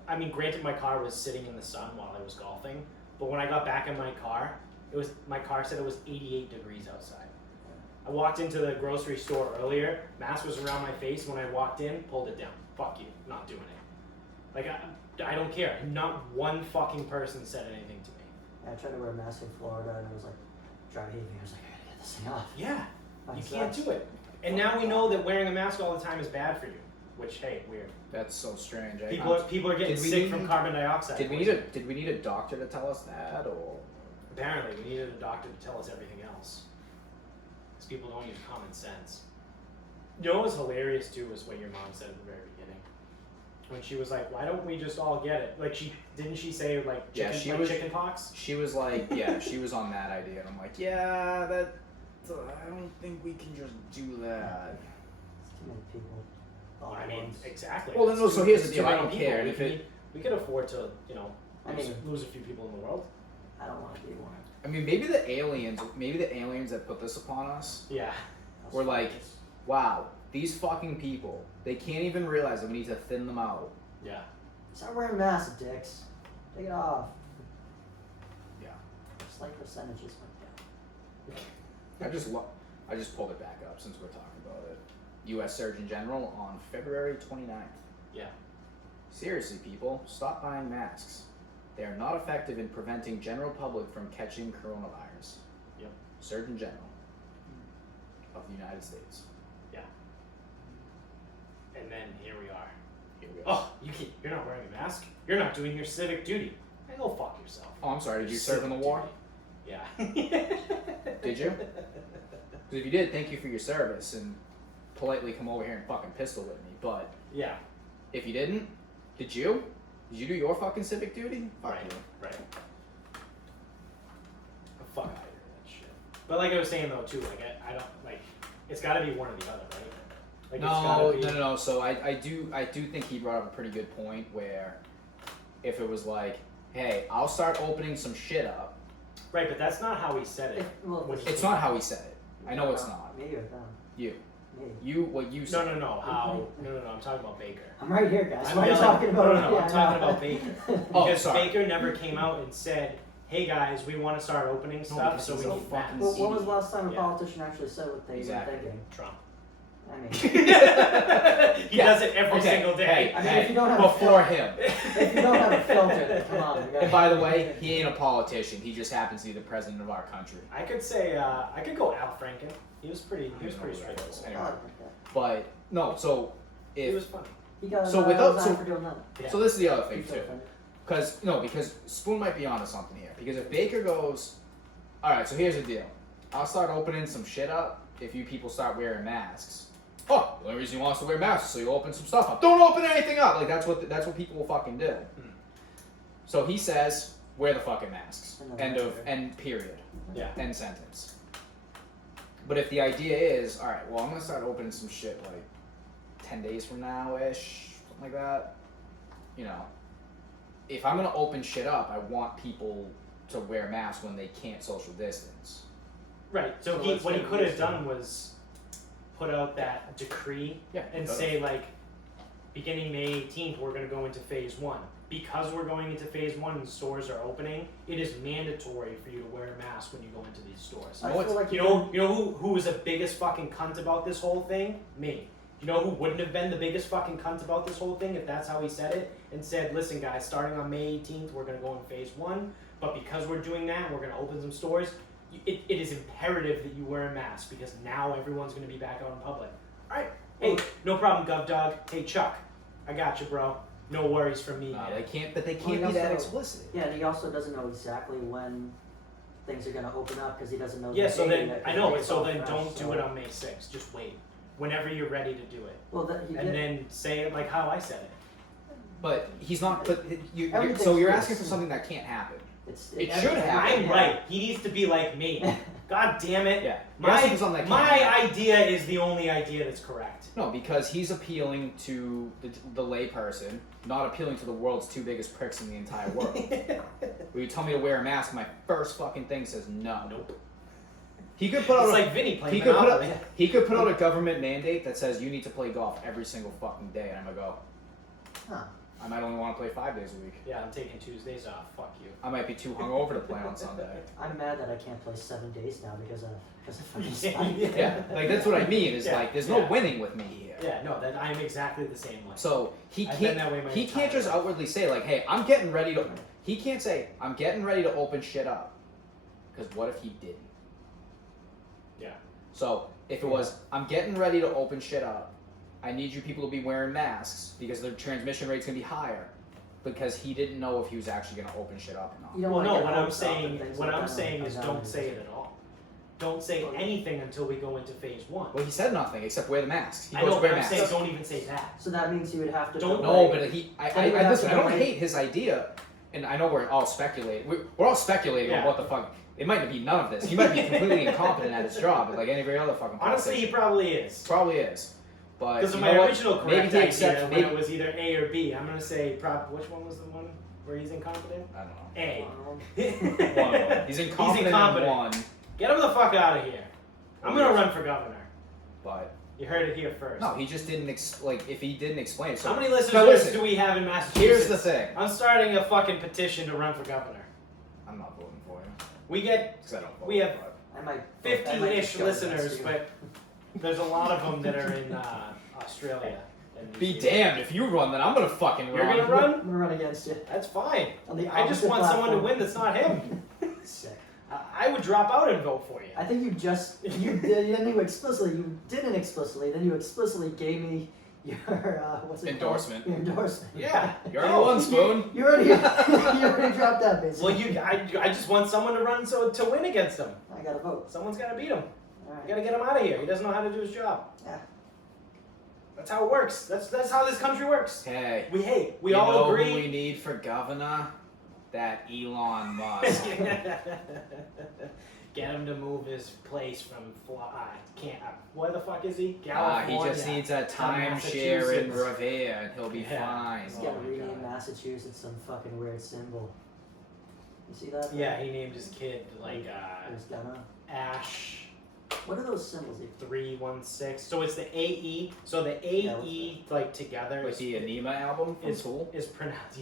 I mean, granted my car was sitting in the sun while I was golfing, but when I got back in my car, my car said it was 88 degrees outside. I walked into the grocery store earlier, mask was around my face. When I walked in, pulled it down. Fuck you, not doing it. Like, I don't care. Not one fucking person said anything to me. I tried to wear a mask in Florida and I was like, driving me. I was like, I gotta get this thing off. Yeah, Fucking you can't sucks. do it. And now we know that wearing a mask all the time is bad for you. Which, hey, weird. That's so strange. People are getting Did we sick need- from carbon dioxide. Did we poisoning. need a doctor to tell us that, or? Apparently, we needed a doctor to tell us everything else. Because people don't use common sense. You know what was hilarious too was what your mom said at the very beginning. When she was like, why don't we just all get it? Like, didn't she say like chicken pox? She was like, yeah, she was on that idea, and I'm like, yeah, I don't think we can just do that. It's too many people. all I at mean, once. exactly. Well, no, so here's the It's deal, too I many don't care, people. and if We could afford to, I mean- lose a few people in the world. I don't want to be one. I mean, maybe the aliens that put this upon us Yeah. were like, wow, these fucking people, they can't even realize that we need to thin them out. Yeah. Start wearing masks, dicks. Take it off. Yeah. Slight percentages went down. I just pulled it back up since we're talking about it. U.S. Surgeon General on February 29th. Yeah. Seriously, people, stop buying masks. They are not effective in preventing general public from catching coronavirus. Yep. Surgeon General of the United States. Yeah. And then here we are. Here we go. Oh, you're not wearing a mask? You're not doing your civic duty. Hey, go fuck yourself. Oh, I'm sorry. Did you Your serve in the civic war? duty. Yeah. Did you? Because if you did, thank you for your service and politely come over here and fucking pistol whip me. But Yeah. if you didn't, did you? Did you do your fucking civic duty? Fuck Right. you. Right. Fuck out of here, that shit. But like I was saying though too, like I don't like. It's got to be one or the other, right? Like it's gotta be, No. So I do think he brought up a pretty good point where if it was like, hey, I'll start opening some shit up. Right, but that's not how he said it. Well, It's not how he said it. I know it's not. Me or them? You. Me. What you said. No. How? No. I'm talking about Baker. I'm right here, guys. I'm What are you yelling- talking about? No. Yeah, I'm talking about Baker. Oh, Because sorry. Baker never came out and said, "Hey guys, we want to start opening stuff, because so he's we a need fucking masks." Well, when was the last time a Yeah. politician actually said what they Exactly. were thinking? Trump. I mean, He does it every Okay, single day. I mean, if you don't have before a him. if you don't have a filter, then come on. You gotta- And by the way, he ain't a politician. He just happens to be the president of our country. I could say I could go Al Franken. He was pretty straightforward. Anyway. I like that. But no, so He was if funny. He got So without- resigned so- for doing that. Yeah. so this is the other thing He too. felt offended. Because Spoon might be onto something here. Because if Baker goes, all right, so here's the deal. I'll start opening some shit up if you people start wearing masks. Oh, the only reason he wants to wear masks is so you open some stuff up. Don't open anything up. Like that's what people will fucking do. So he says, wear the fucking masks. End period. Yeah. End sentence. But if the idea is, all right, well, I'm gonna start opening some shit like 10 days from now-ish, something like that. You know, if I'm gonna open shit up, I want people to wear masks when they can't social distance. Right. So So he let's what he get could have used to done was put out that decree Yeah. and say like, beginning May 18th, we're going to go into phase 1. Because we're going into phase 1 and stores are opening, it is mandatory for you to wear a mask when you go into these stores. I No, feel it's- like You know who was the biggest fucking cunt about this whole thing? Me. You know who wouldn't have been the biggest fucking cunt about this whole thing if that's how he said it? And said, listen guys, starting on May 18th, we're going to go in phase 1, but because we're doing that, we're going to open some stores, it is imperative that you wear a mask because now everyone's going to be back out in public. Alright, hey, no problem, Gov Dog. Hey Chuck, I got you, bro. No worries from me, man. They can't Well, be he that also- explicit. Yeah, and he also doesn't know exactly when things are gonna open up because he doesn't know. Yeah, the so date then, yet, 'cause I know, the but date's so all then fresh, don't so- do it on May 6th. Just wait. Whenever you're ready to do it. Well, that he And did. then say it like how I said it. But he's not. But you're Everything's so you're fixed. asking for something that can't happen. It should happen. I'm right. He needs to be like me. God damn it. Yeah. You're asking for something that can't My happen. idea is the only idea that's correct. No, because he's appealing to the layperson, not appealing to the world's two biggest pricks in the entire world. Will you tell me to wear a mask? My first fucking thing says no. Nope. He could put out It's a, like Vinny playing he could put Monopoly. out, he could put out a government mandate that says you need to play golf every single fucking day, and I'm gonna go. Huh. I might only want to play 5 days a week. Yeah, I'm taking Tuesdays off. Fuck you. I might be too hungover to play on Sunday. I'm mad that I can't play 7 days now because of fucking spike. Yeah, like that's what I mean. Is Yeah, like there's no yeah. winning with me here. Yeah, no, that I'm exactly the same way. So he I've been can't. that way my He entire can't just life. outwardly say like, "Hey, I'm getting ready to." He can't say, "I'm getting ready to open shit up," because what if he didn't? Yeah. So if it was, "I'm getting ready to open shit up," I need you people to be wearing masks because the transmission rate's gonna be higher. Because he didn't know if he was actually gonna open shit up or not. You don't Well, wanna no. get What I'm hopes up and saying, things what like I'm that saying when is, it comes don't down to say it at all. Don't say anything until we go into phase 1. Well, he said nothing except wear the masks. He I goes know, wear but I'm masks. saying don't even say that. So that means you would have to. Don't- No, delay- but he. Then you would I have listen. to I don't delay- hate his idea, and I know we're all speculating. We're all speculating on Yeah. what the fuck. It might be none of this. He might be completely incompetent at his job, like any other fucking. Honestly, he politician. probably is. Probably is. But Because of you my know what? original Maybe correct he idea accepts. when Maybe, it was either A or B, I'm gonna say which one was the one where he's incompetent? I don't know. A. One of them. He's incompetent, incompetent. in one, Get him the fuck out of here. I'm gonna run for governor. but You heard it here first. no, he just didn't like if he didn't explain it. So How many listeners now listen, do we have in Massachusetts? here's the thing. I'm starting a fucking petition to run for governor. I'm not voting for him We get because I don't vote. We have but- I might. 50-ish just go against listeners, you. but there's a lot of them that are in Australia. And New Be Zealand. damned if you run, then I'm gonna fucking You're run. gonna run? I'm gonna run against you. That's fine. On the I just opposite want someone to platform. win that's not him. Sick. I would drop out and vote for you. I think you didn't explicitly. Then you explicitly gave me your what's it Endorsement. called? Your endorsement. Yeah. You're on one spoon. You already dropped that basically. Well, I just want someone to run to win against him. I gotta vote. Someone's got to beat him. All You right. got to get him out of here. He doesn't know how to do his job. Yeah. That's how it works. That's how this country works. Hey, We you all know agree. who we need for governor? That Elon Musk. Get him to move his place from where the fuck is he? He California. just needs a timeshare in Massachusetts. Revere and he'll be Yeah. fine. He's Oh got to my rename God. Massachusetts some fucking weird symbol. You see that? Yeah, he named his kid like There's gonna. Ash What are those symbols? Even? 316. So it's the AE. So the AE like together Like the Anima album from is Tool? is pronounced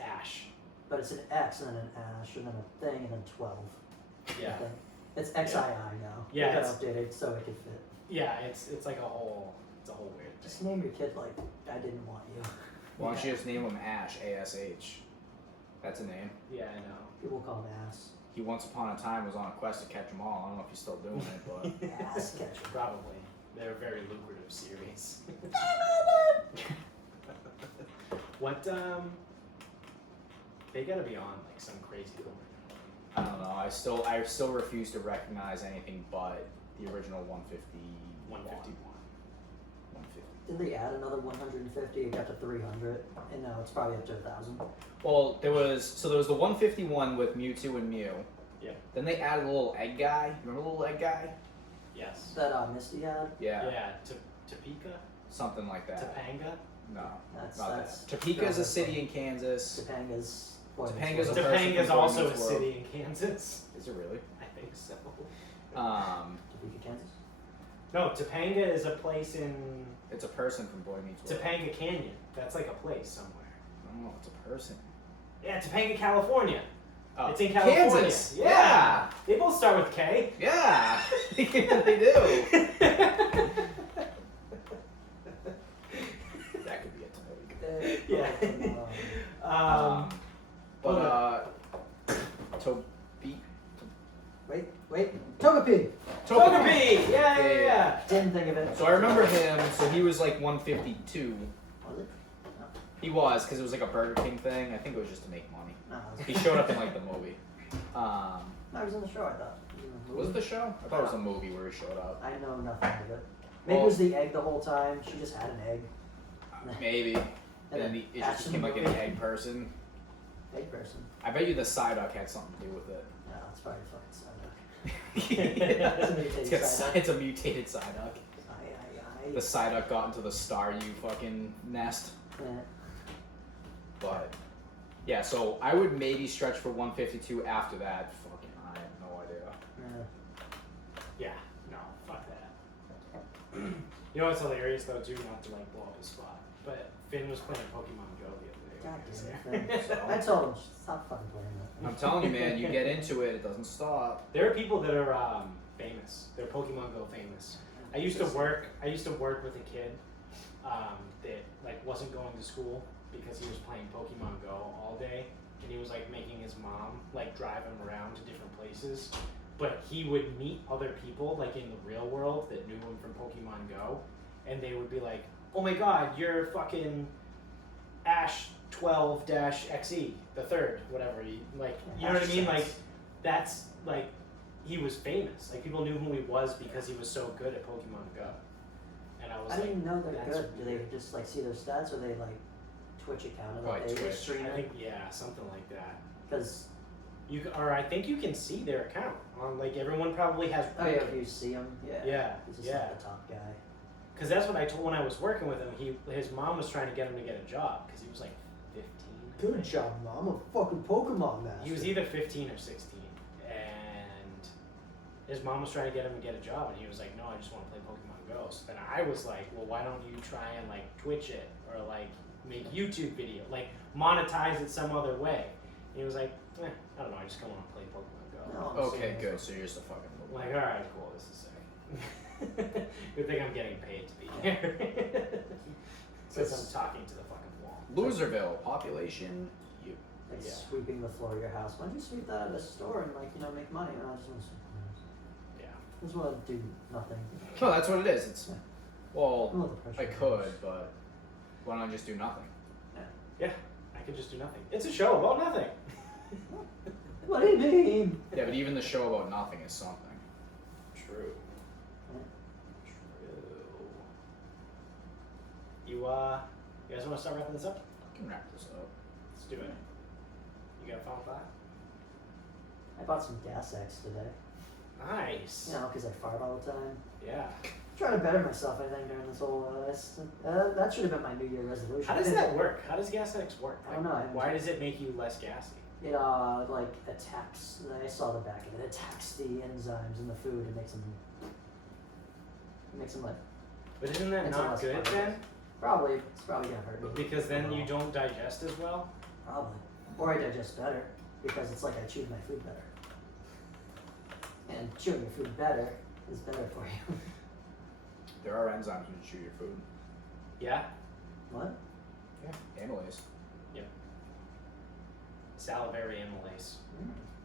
Ash. But it's an X and then an ash and then a thing and then 12. Yeah. Okay. It's XII now. Yeah, They got it's- updated so it could fit. Yeah, it's like a whole weird thing. Just name your kid like I didn't want you. Why don't you just name him Ash, A-S-H? That's a name. Yeah, I know. People call him ass. He once upon a time was on a quest to catch them all. I don't know if he's still doing it, but Ass catcher. Probably. They're a very lucrative series. What they gotta be on like some crazy thing. I don't know. I still refuse to recognize anything but the original 150. 151. 150. Did they add another 150? It got to 300, and now it's probably up to 1,000. Well, there was the 151 with Mewtwo and Mew. Yeah. Then they added a little egg guy. Remember the little egg guy? Yes. That Misty had. Yeah. Yeah. Topeka? Something like that. Topanga? No, That's not that's. that. Topeka's a city in Kansas. Topanga's. Topanga's a World. person Topanga's from Boy also a Meets World. city in Kansas. Is it really? I think so. Topeka, Kansas. No, Topanga is a place in It's a person from Boy Meets World. Topanga Canyon. That's like a place somewhere. No, it's a person. Yeah, Topanga, California. Oh, It's in California. Kansas. Yeah. They both start with K. Yeah. They do. That could be a topic. Yeah. Oh, Toby. wait. Togepi! Togepi! Yeah. Didn't think of it. So I remember him. So he was like 152. Was it? He was because it was like a Burger King thing. I think it was just to make money. No, He showed up in like the movie. No, he was in the show, I thought. He was in the Was it movie. the show? I thought it was a movie where he showed up. I know nothing of it. Maybe it was the egg the whole time. She just had an egg. Maybe. And then it just action became like an movie. egg person. Egg person. I bet you the Psyduck had something to do with it. No, it's probably fucking Psyduck. It's a mutated Psyduck. Aye. The Psyduck got into the Staryu fucking nest. Yeah. But yeah, so I would maybe stretch for 152 after that. Fucking, I have no idea. Yeah. You know what's hilarious though too, not to like blow up his spot, but Finn was playing Pokemon Go the other day. God when he damn was it, there. Finn. I told him, stop fucking playing that. I'm telling you, man, you get into it, it doesn't stop. There are people that are famous. They're Pokemon Go famous. I used to work with a kid that like wasn't going to school because he was playing Pokemon Go all day, and he was like making his mom like drive him around to different places. But he would meet other people like in the real world that knew him from Pokemon Go, and they would be like, "Oh my God, you're fucking Ash 12-XE, the third, whatever." Like, you know what I mean? Like, that's like, he was famous. Like, people knew who he was because he was so good at Pokemon Go. And I was I like, didn't know they're that's good. Do they weird. just like see their stats, or they like Twitch account and Probably like they Twitch. stream I it? think, yeah, something like that. Because I think you can see their account on, like, everyone probably has. oh yeah, if you see him, yeah, Yeah, he's just yeah. like the top guy. Because that's what I told when I was working with him. His mom was trying to get him to get a job because he was like 15. I think. job, Mom. I'm a fucking Pokemon master. He was either 15 or 16, and his mom was trying to get him to get a job, and he was like, "No, I just want to play Pokemon Go." So then I was like, "Well, why don't you try and like Twitch it or like make YouTube video, like monetize it some other way?" And he was like, I don't know. I just kind of want to play Pokemon Go. No, I'm Okay, serious. good. So you're just a fucking I'm like, all right, cool. This is sick. Good thing I'm getting paid to be here. Since I'm talking to the fucking wall. Loserville, population, you. Like Yeah. sweeping the floor of your house. Why don't you sweep that out of the store and like make money? And I just want to sweep the house. Yeah. I just want to do nothing. No, that's what it is. It's Yeah. well, I don't want the I pressure. could, but why don't I just do nothing? Yeah. I could just do nothing. It's a show about nothing. What do you mean? Yeah, but even the show about nothing is something. True. Yeah. True. You guys want to start wrapping this up? I can wrap this up. Let's do it. You got a final thought? I bought some Gas X today. Nice. You know, because I fart all the time. Yeah. Trying to better myself, I think, during this whole. That should have been my New Year resolution. How does that work? How does Gas X work? I don't know. Why does it make you less gassy? It like attacks. I saw the back of it. It attacks the enzymes in the food and makes them. It makes them like But isn't that It's not less good fun. then? probably it's probably gonna hurt me. Because then you don't digest as well? Probably, or I digest better because it's like I chewed my food better. And chewing your food better is better for you. There are enzymes when you chew your food. Yeah. What? Yeah, amylase. Salivary amylase.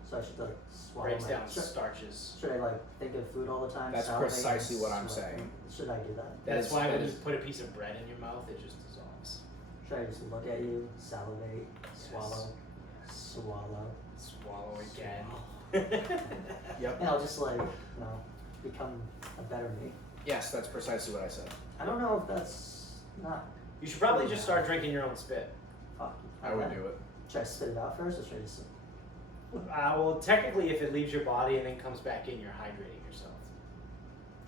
So I should like swallow Breaks my. down Should, starches. should I like think of food all the time? That's salivate, precisely and what I'm sweat? saying. Should I do that? That's is- why that when is- you put a piece of bread in your mouth, it just dissolves. Should I just look at you, salivate, swallow, swallow, Swallow again. Yep. and I'll just like become a better me. Yes, that's precisely what I said. I don't know if that's not. You should probably just start drinking your own spit. Fuck. I would do it. Should I spit it out first, or should I just? Well, technically, if it leaves your body and then comes back in, you're hydrating yourself.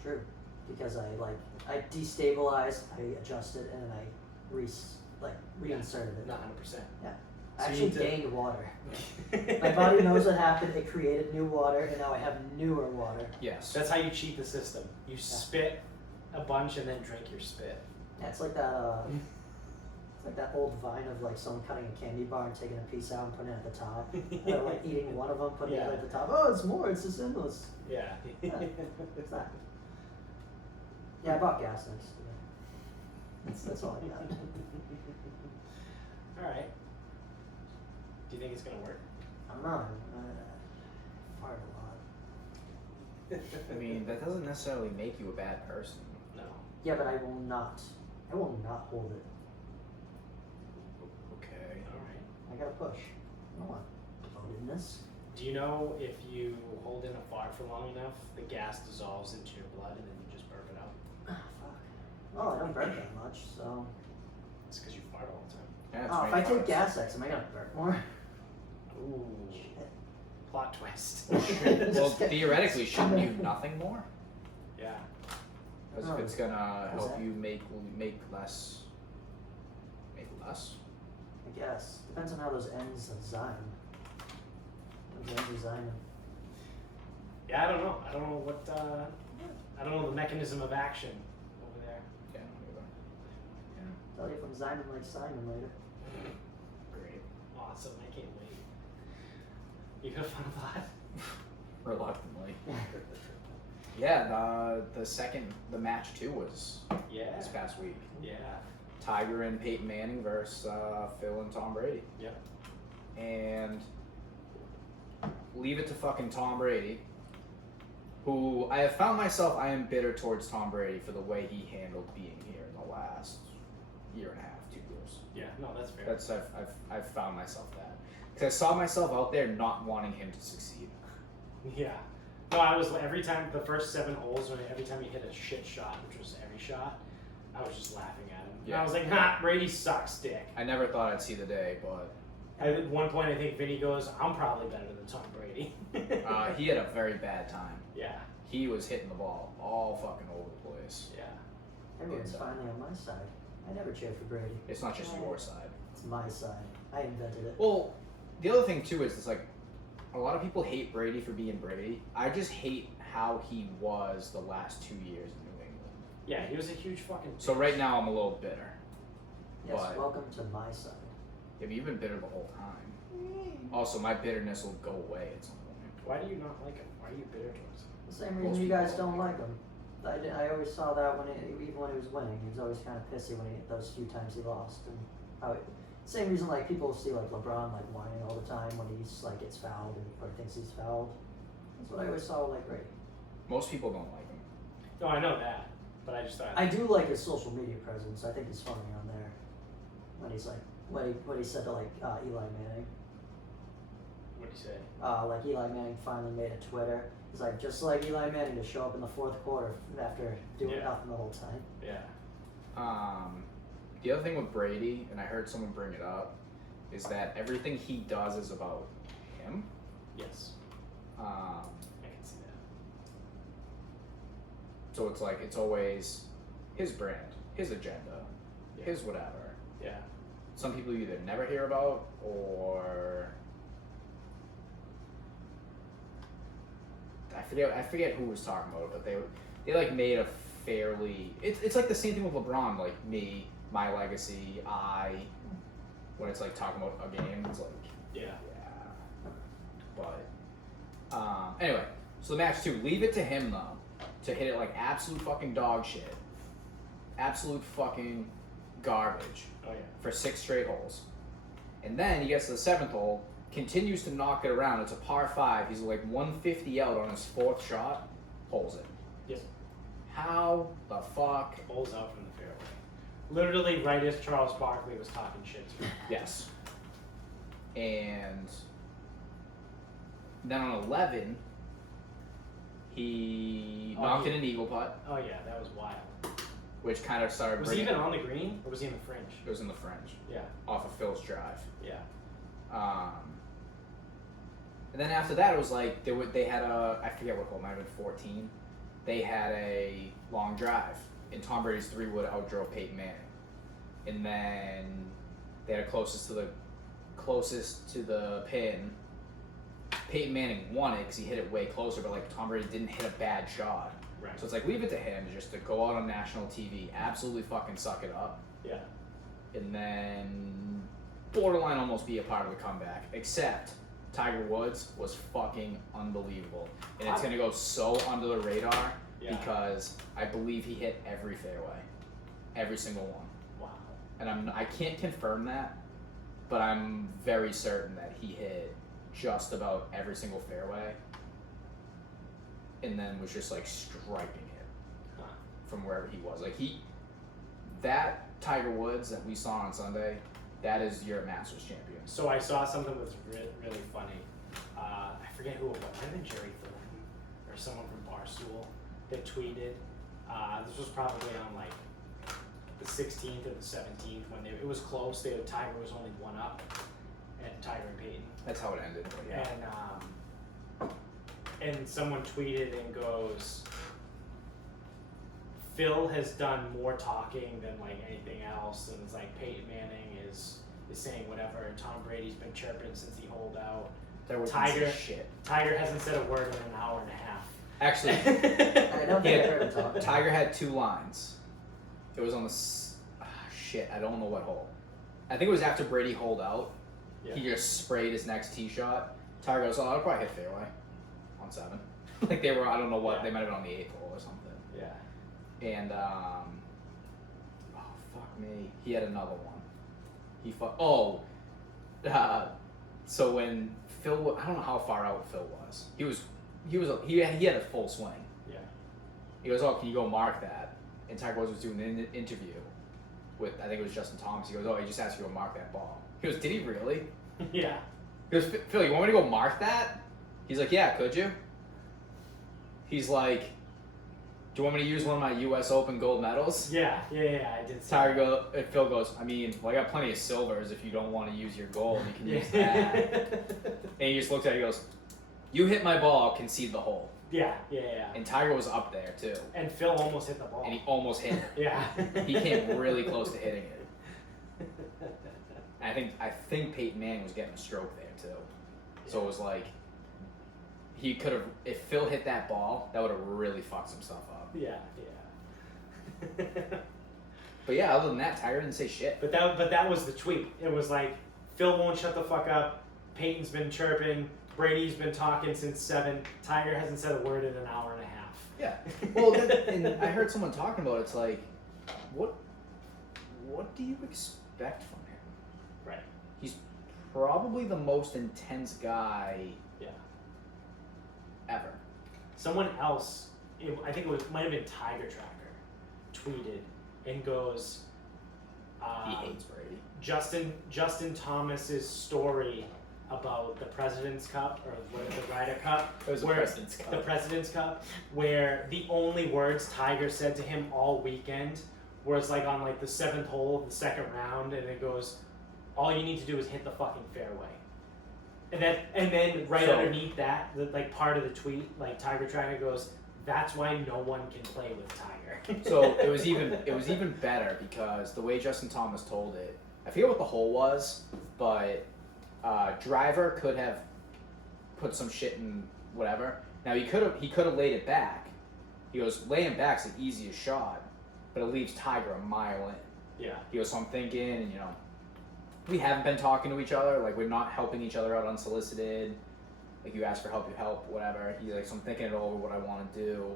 True, because I destabilized, I adjusted, and then I reinserted it. Not 100%. I So you actually need to- gained water. My body knows what happened. It created new water, and now I have newer water. Yes. That's how you cheat the system. You spit a bunch and then drink your spit. Yeah, it's like that. It's like that old vine of like someone cutting a candy bar and taking a piece out and putting it at the top. Or like eating one of them, putting Yeah. it at the top. Oh, it's more. It's just endless. Yeah. It's that. Yeah, I bought gas next today. That's all I got. All right. Do you think it's gonna work? I don't know. I fart a lot. I mean, that doesn't necessarily make you a bad person. No. Yeah, but I will not hold it. Okay. All right. I gotta push. I don't want bloatedness. Do you know if you hold in a fart for long enough, the gas dissolves into your blood and then you just burp it out? Ah, fuck. Well, I don't burp that much, so. It's because you fart all the time. Yeah, Oh, if I 25. take gas X, am I gonna burp more? Ooh. Plot twist. Well, theoretically, shouldn't you nothing more? Yeah. Because Oh, if it's gonna how's help that? you make less. Make less? I guess. Depends on how those ends of Zyme. Those ends of Zyme. Yeah, I don't know. I don't know what. I don't know the mechanism of action over there. Welcome Simon like Simon later. Great. Awesome. I can't wait. You got a fun thought? Reluctantly. Yeah, the match 2 was Yeah. this past week. Yeah. Tiger and Peyton Manning versus Phil and Tom Brady. Yep. And leave it to fucking Tom Brady, who I have found myself, I am bitter towards Tom Brady for the way he handled being here in the last year and a half, 2 years. Yeah. No, that's fair. That's I've found myself that, because I saw myself out there not wanting him to succeed. Yeah. No, I was every time the first 7 holes, every time he hit a shit shot, which was every shot, I was just laughing at him. Yeah. And I was like, nah, Brady sucks, dick. I never thought I'd see the day, but At one point, I think Vinny goes, I'm probably better than Tom Brady. he had a very bad time. Yeah. He was hitting the ball all fucking over the place. Yeah. Everyone's finally on my side. I never cheered for Brady. It's not just your side. It's my side. I invented it. Well, the other thing too is it's like a lot of people hate Brady for being Brady. I just hate how he was the last 2 years in New England. Yeah, he was a huge fucking. So right now I'm a little bitter. Yes, but- welcome to my side. Yeah, but you've been bitter the whole time. Also, my bitterness will go away at some point. Why do you not like him? Why are you bitter towards him? The same Most reason you people guys don't don't like him. I always saw that even when he was winning, he was always kind of pissy when those few times he lost, and how same reason like people see like LeBron like whining all the time when he's like gets fouled or thinks he's fouled. That's what I always saw with like Brady. Most people don't like him. No, I know that, but I just thought. I do like his social media presence. I think he's funny on there when he's like what he said to like Eli Manning. What'd he say? Like Eli Manning finally made a Twitter. He's like, just like Eli Manning to show up in the 4th quarter after doing Yeah. nothing the whole time. Yeah. The other thing with Brady, and I heard someone bring it up, is that everything he does is about him. Yes. Um, I can see that. so it's like it's always his brand, his agenda, Yeah. his whatever. Yeah. Some people you either never hear about or I forget who was talking about it, but they like made a fairly it's like the same thing with LeBron, like me, my legacy, when it's like talking about a game, it's like Yeah. But anyway, so the match 2, leave it to him though to hit it like absolute fucking dog shit, absolute fucking garbage Oh yeah. for 6 straight holes. And then he gets to the 7th hole, continues to knock it around. It's a par 5. He's like 150 out on his 4th shot, holes it. Yes. How the fuck? Bowls out from the fairway. Literally right as Charles Barkley was talking shit to him. Yes. And then on 11, he knocked in an eagle putt, Oh yeah, that was wild. which kind of started Was he bringing. even on the green or was he in the fringe? It was in the fringe, Yeah. off of Phil's drive. Yeah. And then after that, it was like they had I forget what hole, might have been 14. They had a long drive, and Tom Brady's 3-wood outdrove Peyton Manning. And then they had closest to the pin. Peyton Manning won it because he hit it way closer, but like Tom Brady didn't hit a bad shot. Right. So it's like leave it to him just to go out on national TV, absolutely fucking suck it up, Yeah. and then borderline almost be a part of the comeback. Except Tiger Woods was fucking unbelievable, and it's gonna go so under the radar Yeah. because I believe he hit every fairway, every single one. Wow. And I can't confirm that, but I'm very certain that he hit just about every single fairway, and then was just like striking it Huh. from wherever he was. Like that Tiger Woods that we saw on Sunday, that is your Masters champion. So I saw something that was really funny. I forget who it was. It might have been Jerry Thornton or someone from Barstool that tweeted. This was probably on like the 16th or the 17th when it was close. Tiger was only 1 up at Tiger and Peyton. That's how it ended. But yeah. And someone tweeted and goes, Phil has done more talking than like anything else, and it's like Peyton Manning is saying whatever, and Tom Brady's been chirping since he holed out. That was Tiger- shit. Tiger hasn't said a word in an hour and a half. Actually, I don't think I heard him talk. Tiger had 2 lines. It was on the. I shit, I don't know what hole. I think it was after Brady holed out. Yeah. He just sprayed his next tee shot. Tiger goes, oh, I'll probably hit fairway on 7. Like they were, I don't know what, they might have been on the 8th hole or something. Yeah. And, oh, fuck me. He had another one. So when Phil, I don't know how far out Phil was. He had a full swing. Yeah. He goes, oh, can you go mark that? And Tiger Woods was doing an interview with, I think it was Justin Thomas. He goes, oh, he just asked you to go mark that ball. He goes, did he really? Yeah. He goes, Phil, you want me to go mark that? He's like, yeah, could you? He's like, do you want me to use one of my U.S. Open gold medals? Yeah, I did see Phil goes, I mean, well, I got plenty of silvers if you don't want to use your gold. You can use that. And he just looked at it, he goes, you hit my ball, concede the hole. Yeah. And Tiger was up there, too. And Phil almost hit the ball. And he almost hit it. Yeah. He came really close to hitting it. And I think Peyton Manning was getting a stroke there, too. So it was like, he could have, if Phil hit that ball, that would have really fucked some stuff up. Yeah. But yeah, other than that, Tiger didn't say shit. But that was the tweet. It was like, Phil won't shut the fuck up. Peyton's been chirping. Brady's been talking since 7. Tiger hasn't said a word in an hour and a half. Yeah. Well, and I heard someone talking about it, it's like, what do you expect from him? Right. He's probably the most intense guy ever. Someone else, I think might have been Tiger Tracker, tweeted and goes, He hates Brady. Justin Thomas's story about the President's Cup or the Ryder Cup. It was the President's Cup. The President's Cup, where the only words Tiger said to him all weekend was like on like the 7th hole of the 2nd round, and it goes, all you need to do is hit the fucking fairway. And then underneath that, like part of the tweet, like Tiger Tracker goes, that's why no one can play with Tiger. So it was even better because the way Justin Thomas told it, I forget what the hole was, but driver could have put some shit in whatever. Now he could have laid it back. He goes, laying back's the easiest shot, but it leaves Tiger a mile in. Yeah. He goes, so I'm thinking, we haven't been talking to each other, like we're not helping each other out unsolicited. Like you ask for help, you help, whatever. He's like, so I'm thinking it over what I want to do.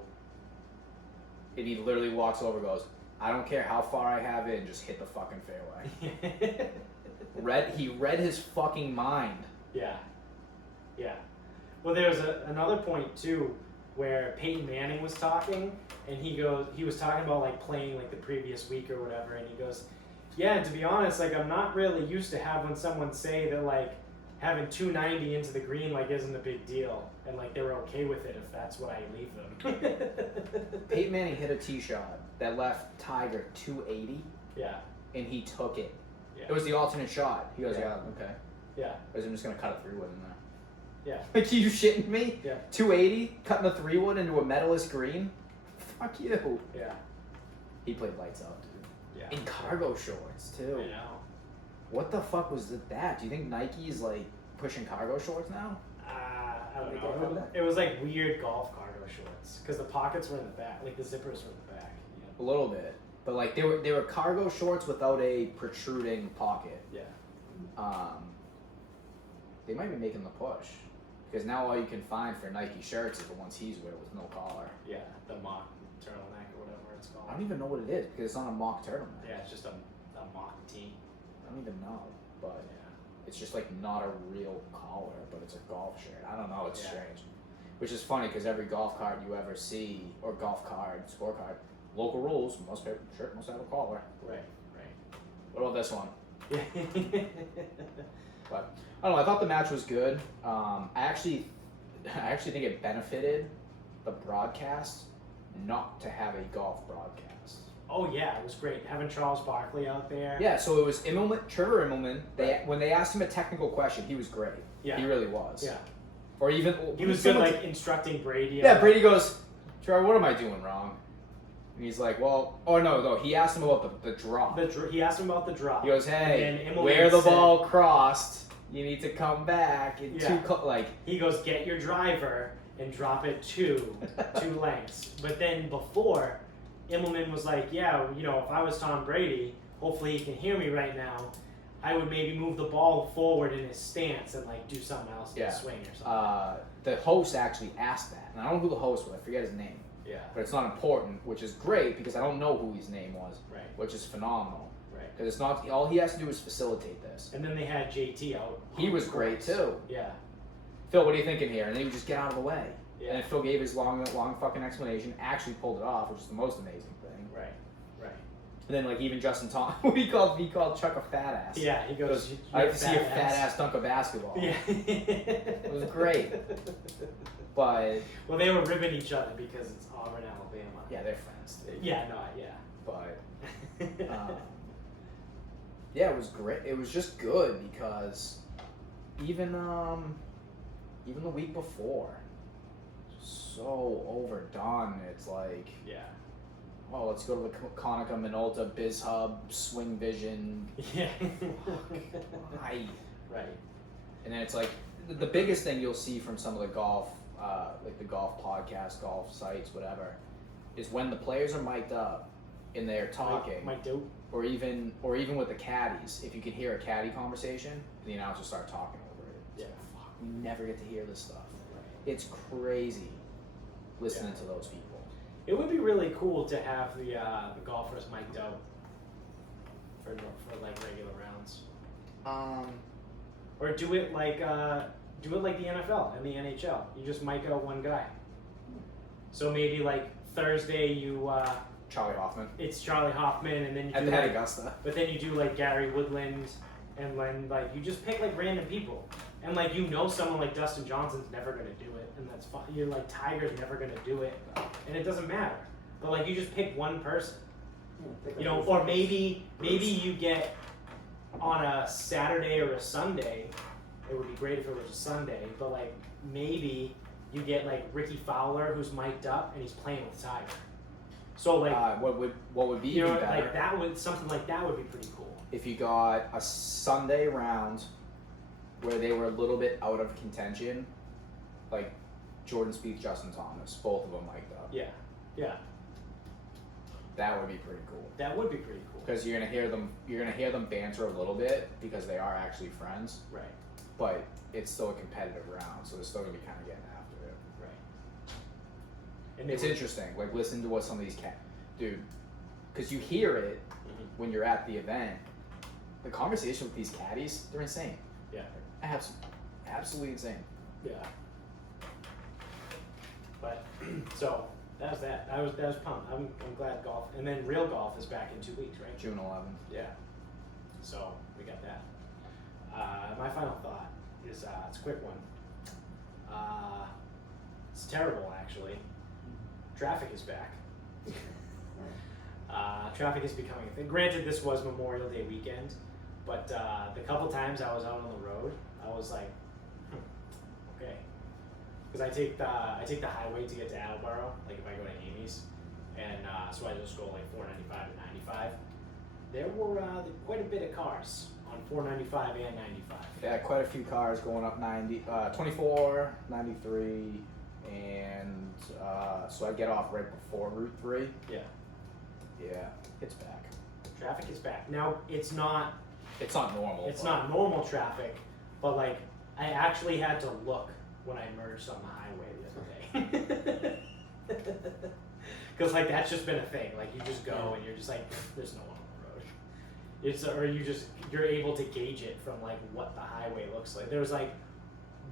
And he literally walks over and goes, I don't care how far I have in, just hit the fucking fairway. He read his fucking mind. Yeah. Well, there was another point too, where Peyton Manning was talking, and he was talking about like playing like the previous week or whatever, and he goes, yeah, to be honest, like I'm not really used to having someone say that like having 290 into the green like isn't a big deal, and like they were okay with it if that's what I leave them. Peyton Manning hit a tee shot that left Tiger 280. Yeah. And he took it. Yeah. It was the alternate shot. He goes, Yeah. okay. Yeah. I was just gonna cut a 3-wood in there. Yeah. Like, you shitting me? Yeah. 280, cutting a 3-wood into a medalist green? Fuck you. Yeah. He played lights out, dude. Yeah. In cargo shorts, too. I know. What the fuck was that? Do you think Nike's, like, pushing cargo shorts now? I don't Like, know. remember that? It was like weird golf cargo shorts because the pockets were in the back, like the zippers were in the back. A little bit. But, like, they were cargo shorts without a protruding pocket. Yeah. They might be making the push. Because now all you can find for Nike shirts is the ones he's wearing with no collar. Yeah, the mock turtleneck or whatever it's called. I don't even know what it is because it's not a mock turtleneck. Yeah, it's just a mock tee. I don't even know. But Yeah. it's just like not a real collar, but it's a golf shirt. I don't know, it's Yeah. strange. Which is funny because every golf cart you ever see, or golf card, scorecard, local rules, shirt must have a collar. Right. What about this one? Yeah. But I don't know. I thought the match was good. I actually think it benefited the broadcast not to have a golf broadcast. Oh yeah, it was great having Charles Barkley out there. Yeah, so it was Trevor Immelman. When they asked him a technical question, he was great. Yeah. He really was. Yeah. Or even He was good, like instructing Brady. Yeah, Brady goes, Trevor, what am I doing wrong? And he's like, well, oh no, he asked him about the drop. He asked him about the drop. He goes, And hey, Immelman where the said- ball crossed, you need to come back. And Yeah. He goes, get your driver and drop it two lengths. But then before, Immelman was like, yeah, if I was Tom Brady, hopefully he can hear me right now. I would maybe move the ball forward in his stance and like do something else in the swing or something. The host actually asked that, and I don't know who the host was. I forget his name. Yeah. But it's not important, which is great because I don't know who his name was. Right. Which is phenomenal. Right. Because it's not all he has to do is facilitate this. And then they had JT out. He was great too. Yeah. Phil, what are you thinking here? And then he would just get out of the way. Yeah. And then Phil gave his long fucking explanation. Actually pulled it off, which is the most amazing thing. Right. Right. And then like even Justin Thomas, he called Chuck a fat ass. Yeah. He goes. I like to see a fat ass dunk a basketball. Yeah. It was great. But well, they were ribbing each other because it's Auburn, Alabama. yeah, they're friends. Yeah. No. Yeah. But yeah, it was great. It was just good because even the week before, so overdone. It's like, yeah. oh, let's go to the Konica Minolta Biz Hub Swing Vision. Yeah. Why? Right. And then it's like the biggest thing you'll see from some of the golf, like the golf podcasts, golf sites, whatever, is when the players are mic'd up and they're talking, Mike Dope. or even with the caddies. If you can hear a caddy conversation, the announcers start talking over it. It's Yeah. like, fuck, we never get to hear this stuff. Right. It's crazy listening to those people. It would be really cool to have the golfers mic'd out for like regular rounds, or do it like the NFL and the NHL. You just mic out one guy. So maybe like Thursday you Charlie Hoffman it's Charlie Hoffman, and then you at do the head like, Augusta. but then you do like Gary Woodland, and then like you just pick like random people, and like someone like Dustin Johnson's never gonna do it, and that's fine. You're like Tiger's never gonna do it, and it doesn't matter. But like you just pick one person, or maybe you get on a Saturday or a Sunday. It would be great if it was a Sunday, but like maybe you get like Ricky Fowler who's mic'd up and he's playing with Tiger. So like what would be you know, even better? like that would something like that would be pretty cool. If you got a Sunday round where they were a little bit out of contention, like Jordan Spieth, Justin Thomas, both of them mic'd up. Yeah, yeah, That would be pretty cool. that would be pretty cool. Because you're gonna hear them banter a little bit because they are actually friends, Right, but it's still a competitive round, so they're still gonna be kind of getting after it. right. And It's interesting, like listen to what some of these dude, because you hear it when you're at the event. The conversation with these caddies, they're insane. Yeah, Absolutely insane. yeah. But so that was that. I was pumped. I'm glad golf, and then real golf is back in 2 weeks, right? June 11th. Yeah. So we got that. My final thought is it's a quick one. It's terrible, actually. Traffic is back. Traffic is becoming a thing. Granted, this was Memorial Day weekend, but the couple times I was out on the road, I was like, okay. Because I take the highway to get to Attleboro, like if I go to Amy's, and so I just go like 495 and 95. There were quite a bit of cars on 495 and 95. Yeah, quite a few cars going up 24, 93, and so I get off right before Route 3. Yeah. Yeah, it's back. Traffic is back. Now, it's not normal. It's not normal traffic, but like I actually had to look when I merged on the highway the other day. Because like that's just been a thing. Like you just go and you're just like, there's no one on the road. You're able to gauge it from like what the highway looks like. There's like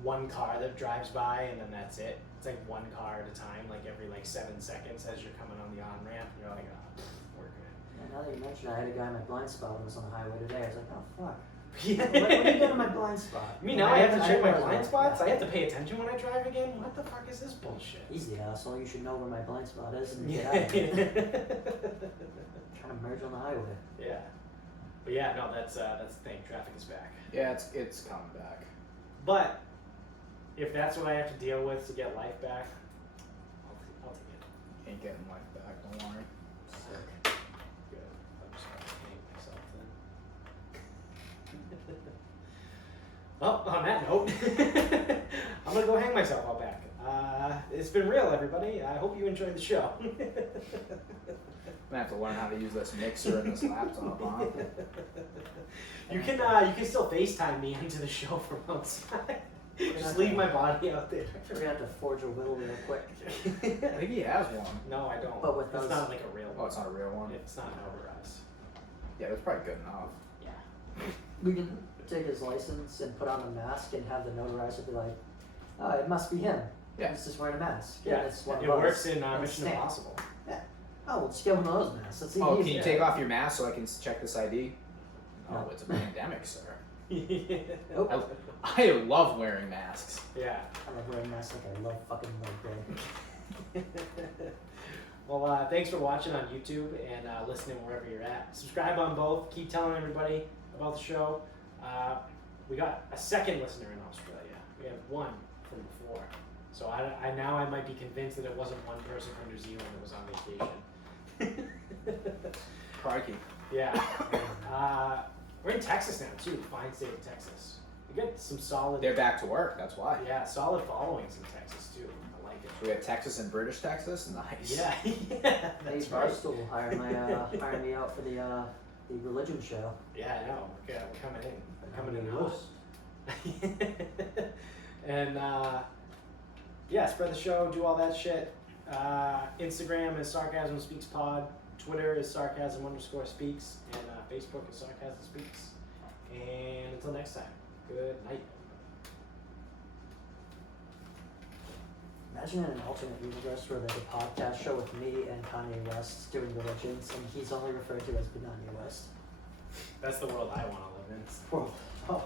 one car that drives by and then that's it. It's like one car at a time, like every like 7 seconds as you're coming on the on ramp. You're like, oh, we're good. Yeah, now that you mention it, I had a guy in my blind spot when I was on the highway today. I was like, oh fuck. Yeah. What are you doing in my blind spot? I mean, now I have to check my was blind like, spots. I have to pay attention when I drive again. What the fuck is this bullshit? He's the asshole. You should know where my blind spot is and get Yeah. out of it. Trying to merge on the highway. Yeah. But yeah, no, that's the thing. Traffic is back. Yeah, it's coming back. But if that's what I have to deal with to get life back, I'll take it. Ain't getting life back, don't worry. Sick. Good. I'm just gonna hang myself then. Well, on that note, I'm gonna go hang myself out back. It's been real, everybody. I hope you enjoyed the show. gonna have to learn how to use this mixer and this laptop, huh? You can still FaceTime me into the show from outside. Just leave my body out there. We're gonna have to forge a will real quick. I think he has one. No, I don't. But with it's those- not like a real Oh, one. it's not a real one? It's not notarized. Yeah, that's probably good enough. Yeah. We can take his license and put on a mask and have the notarizer be like, oh, it must be him. Yeah. He's just wearing a mask. Yeah, it's one it of us. works in And Mission stamp. Impossible. Oh, we'll just get one of those masks. That's Oh, easy. can you take off your mask so I can check this ID? Oh, No. it's a pandemic, sir. Oh, I love wearing masks. Yeah. I love wearing masks like I love fucking leg day. Well, thanks for watching on YouTube and listening wherever you're at. Subscribe on both. Keep telling everybody about the show. We got a second listener in Australia. We have one from before. So I might be convinced that it wasn't one person from New Zealand that was on vacation. Crikey. Yeah. We're in Texas now too. Fine state of Texas. We got some solid. They're back to work, that's why. Yeah, solid followings in Texas too. I like it. We got Texas and British Texas? Nice. Yeah, Hey, that's right. Barstool hired me out for the religion show. Yeah, I know. We're coming in. We're coming in Host. hot. And yeah, spread the show, do all that shit. Instagram is Sarcasm Speaks Pod. Twitter is Sarcasm_Speaks. And Facebook is Sarcasm Speaks. And until next time, good night. Imagine in an alternate universe where there's a podcast show with me and Kanye West doing religions, and he's only referred to as Kanye West. That's the world I want to live in. Oh.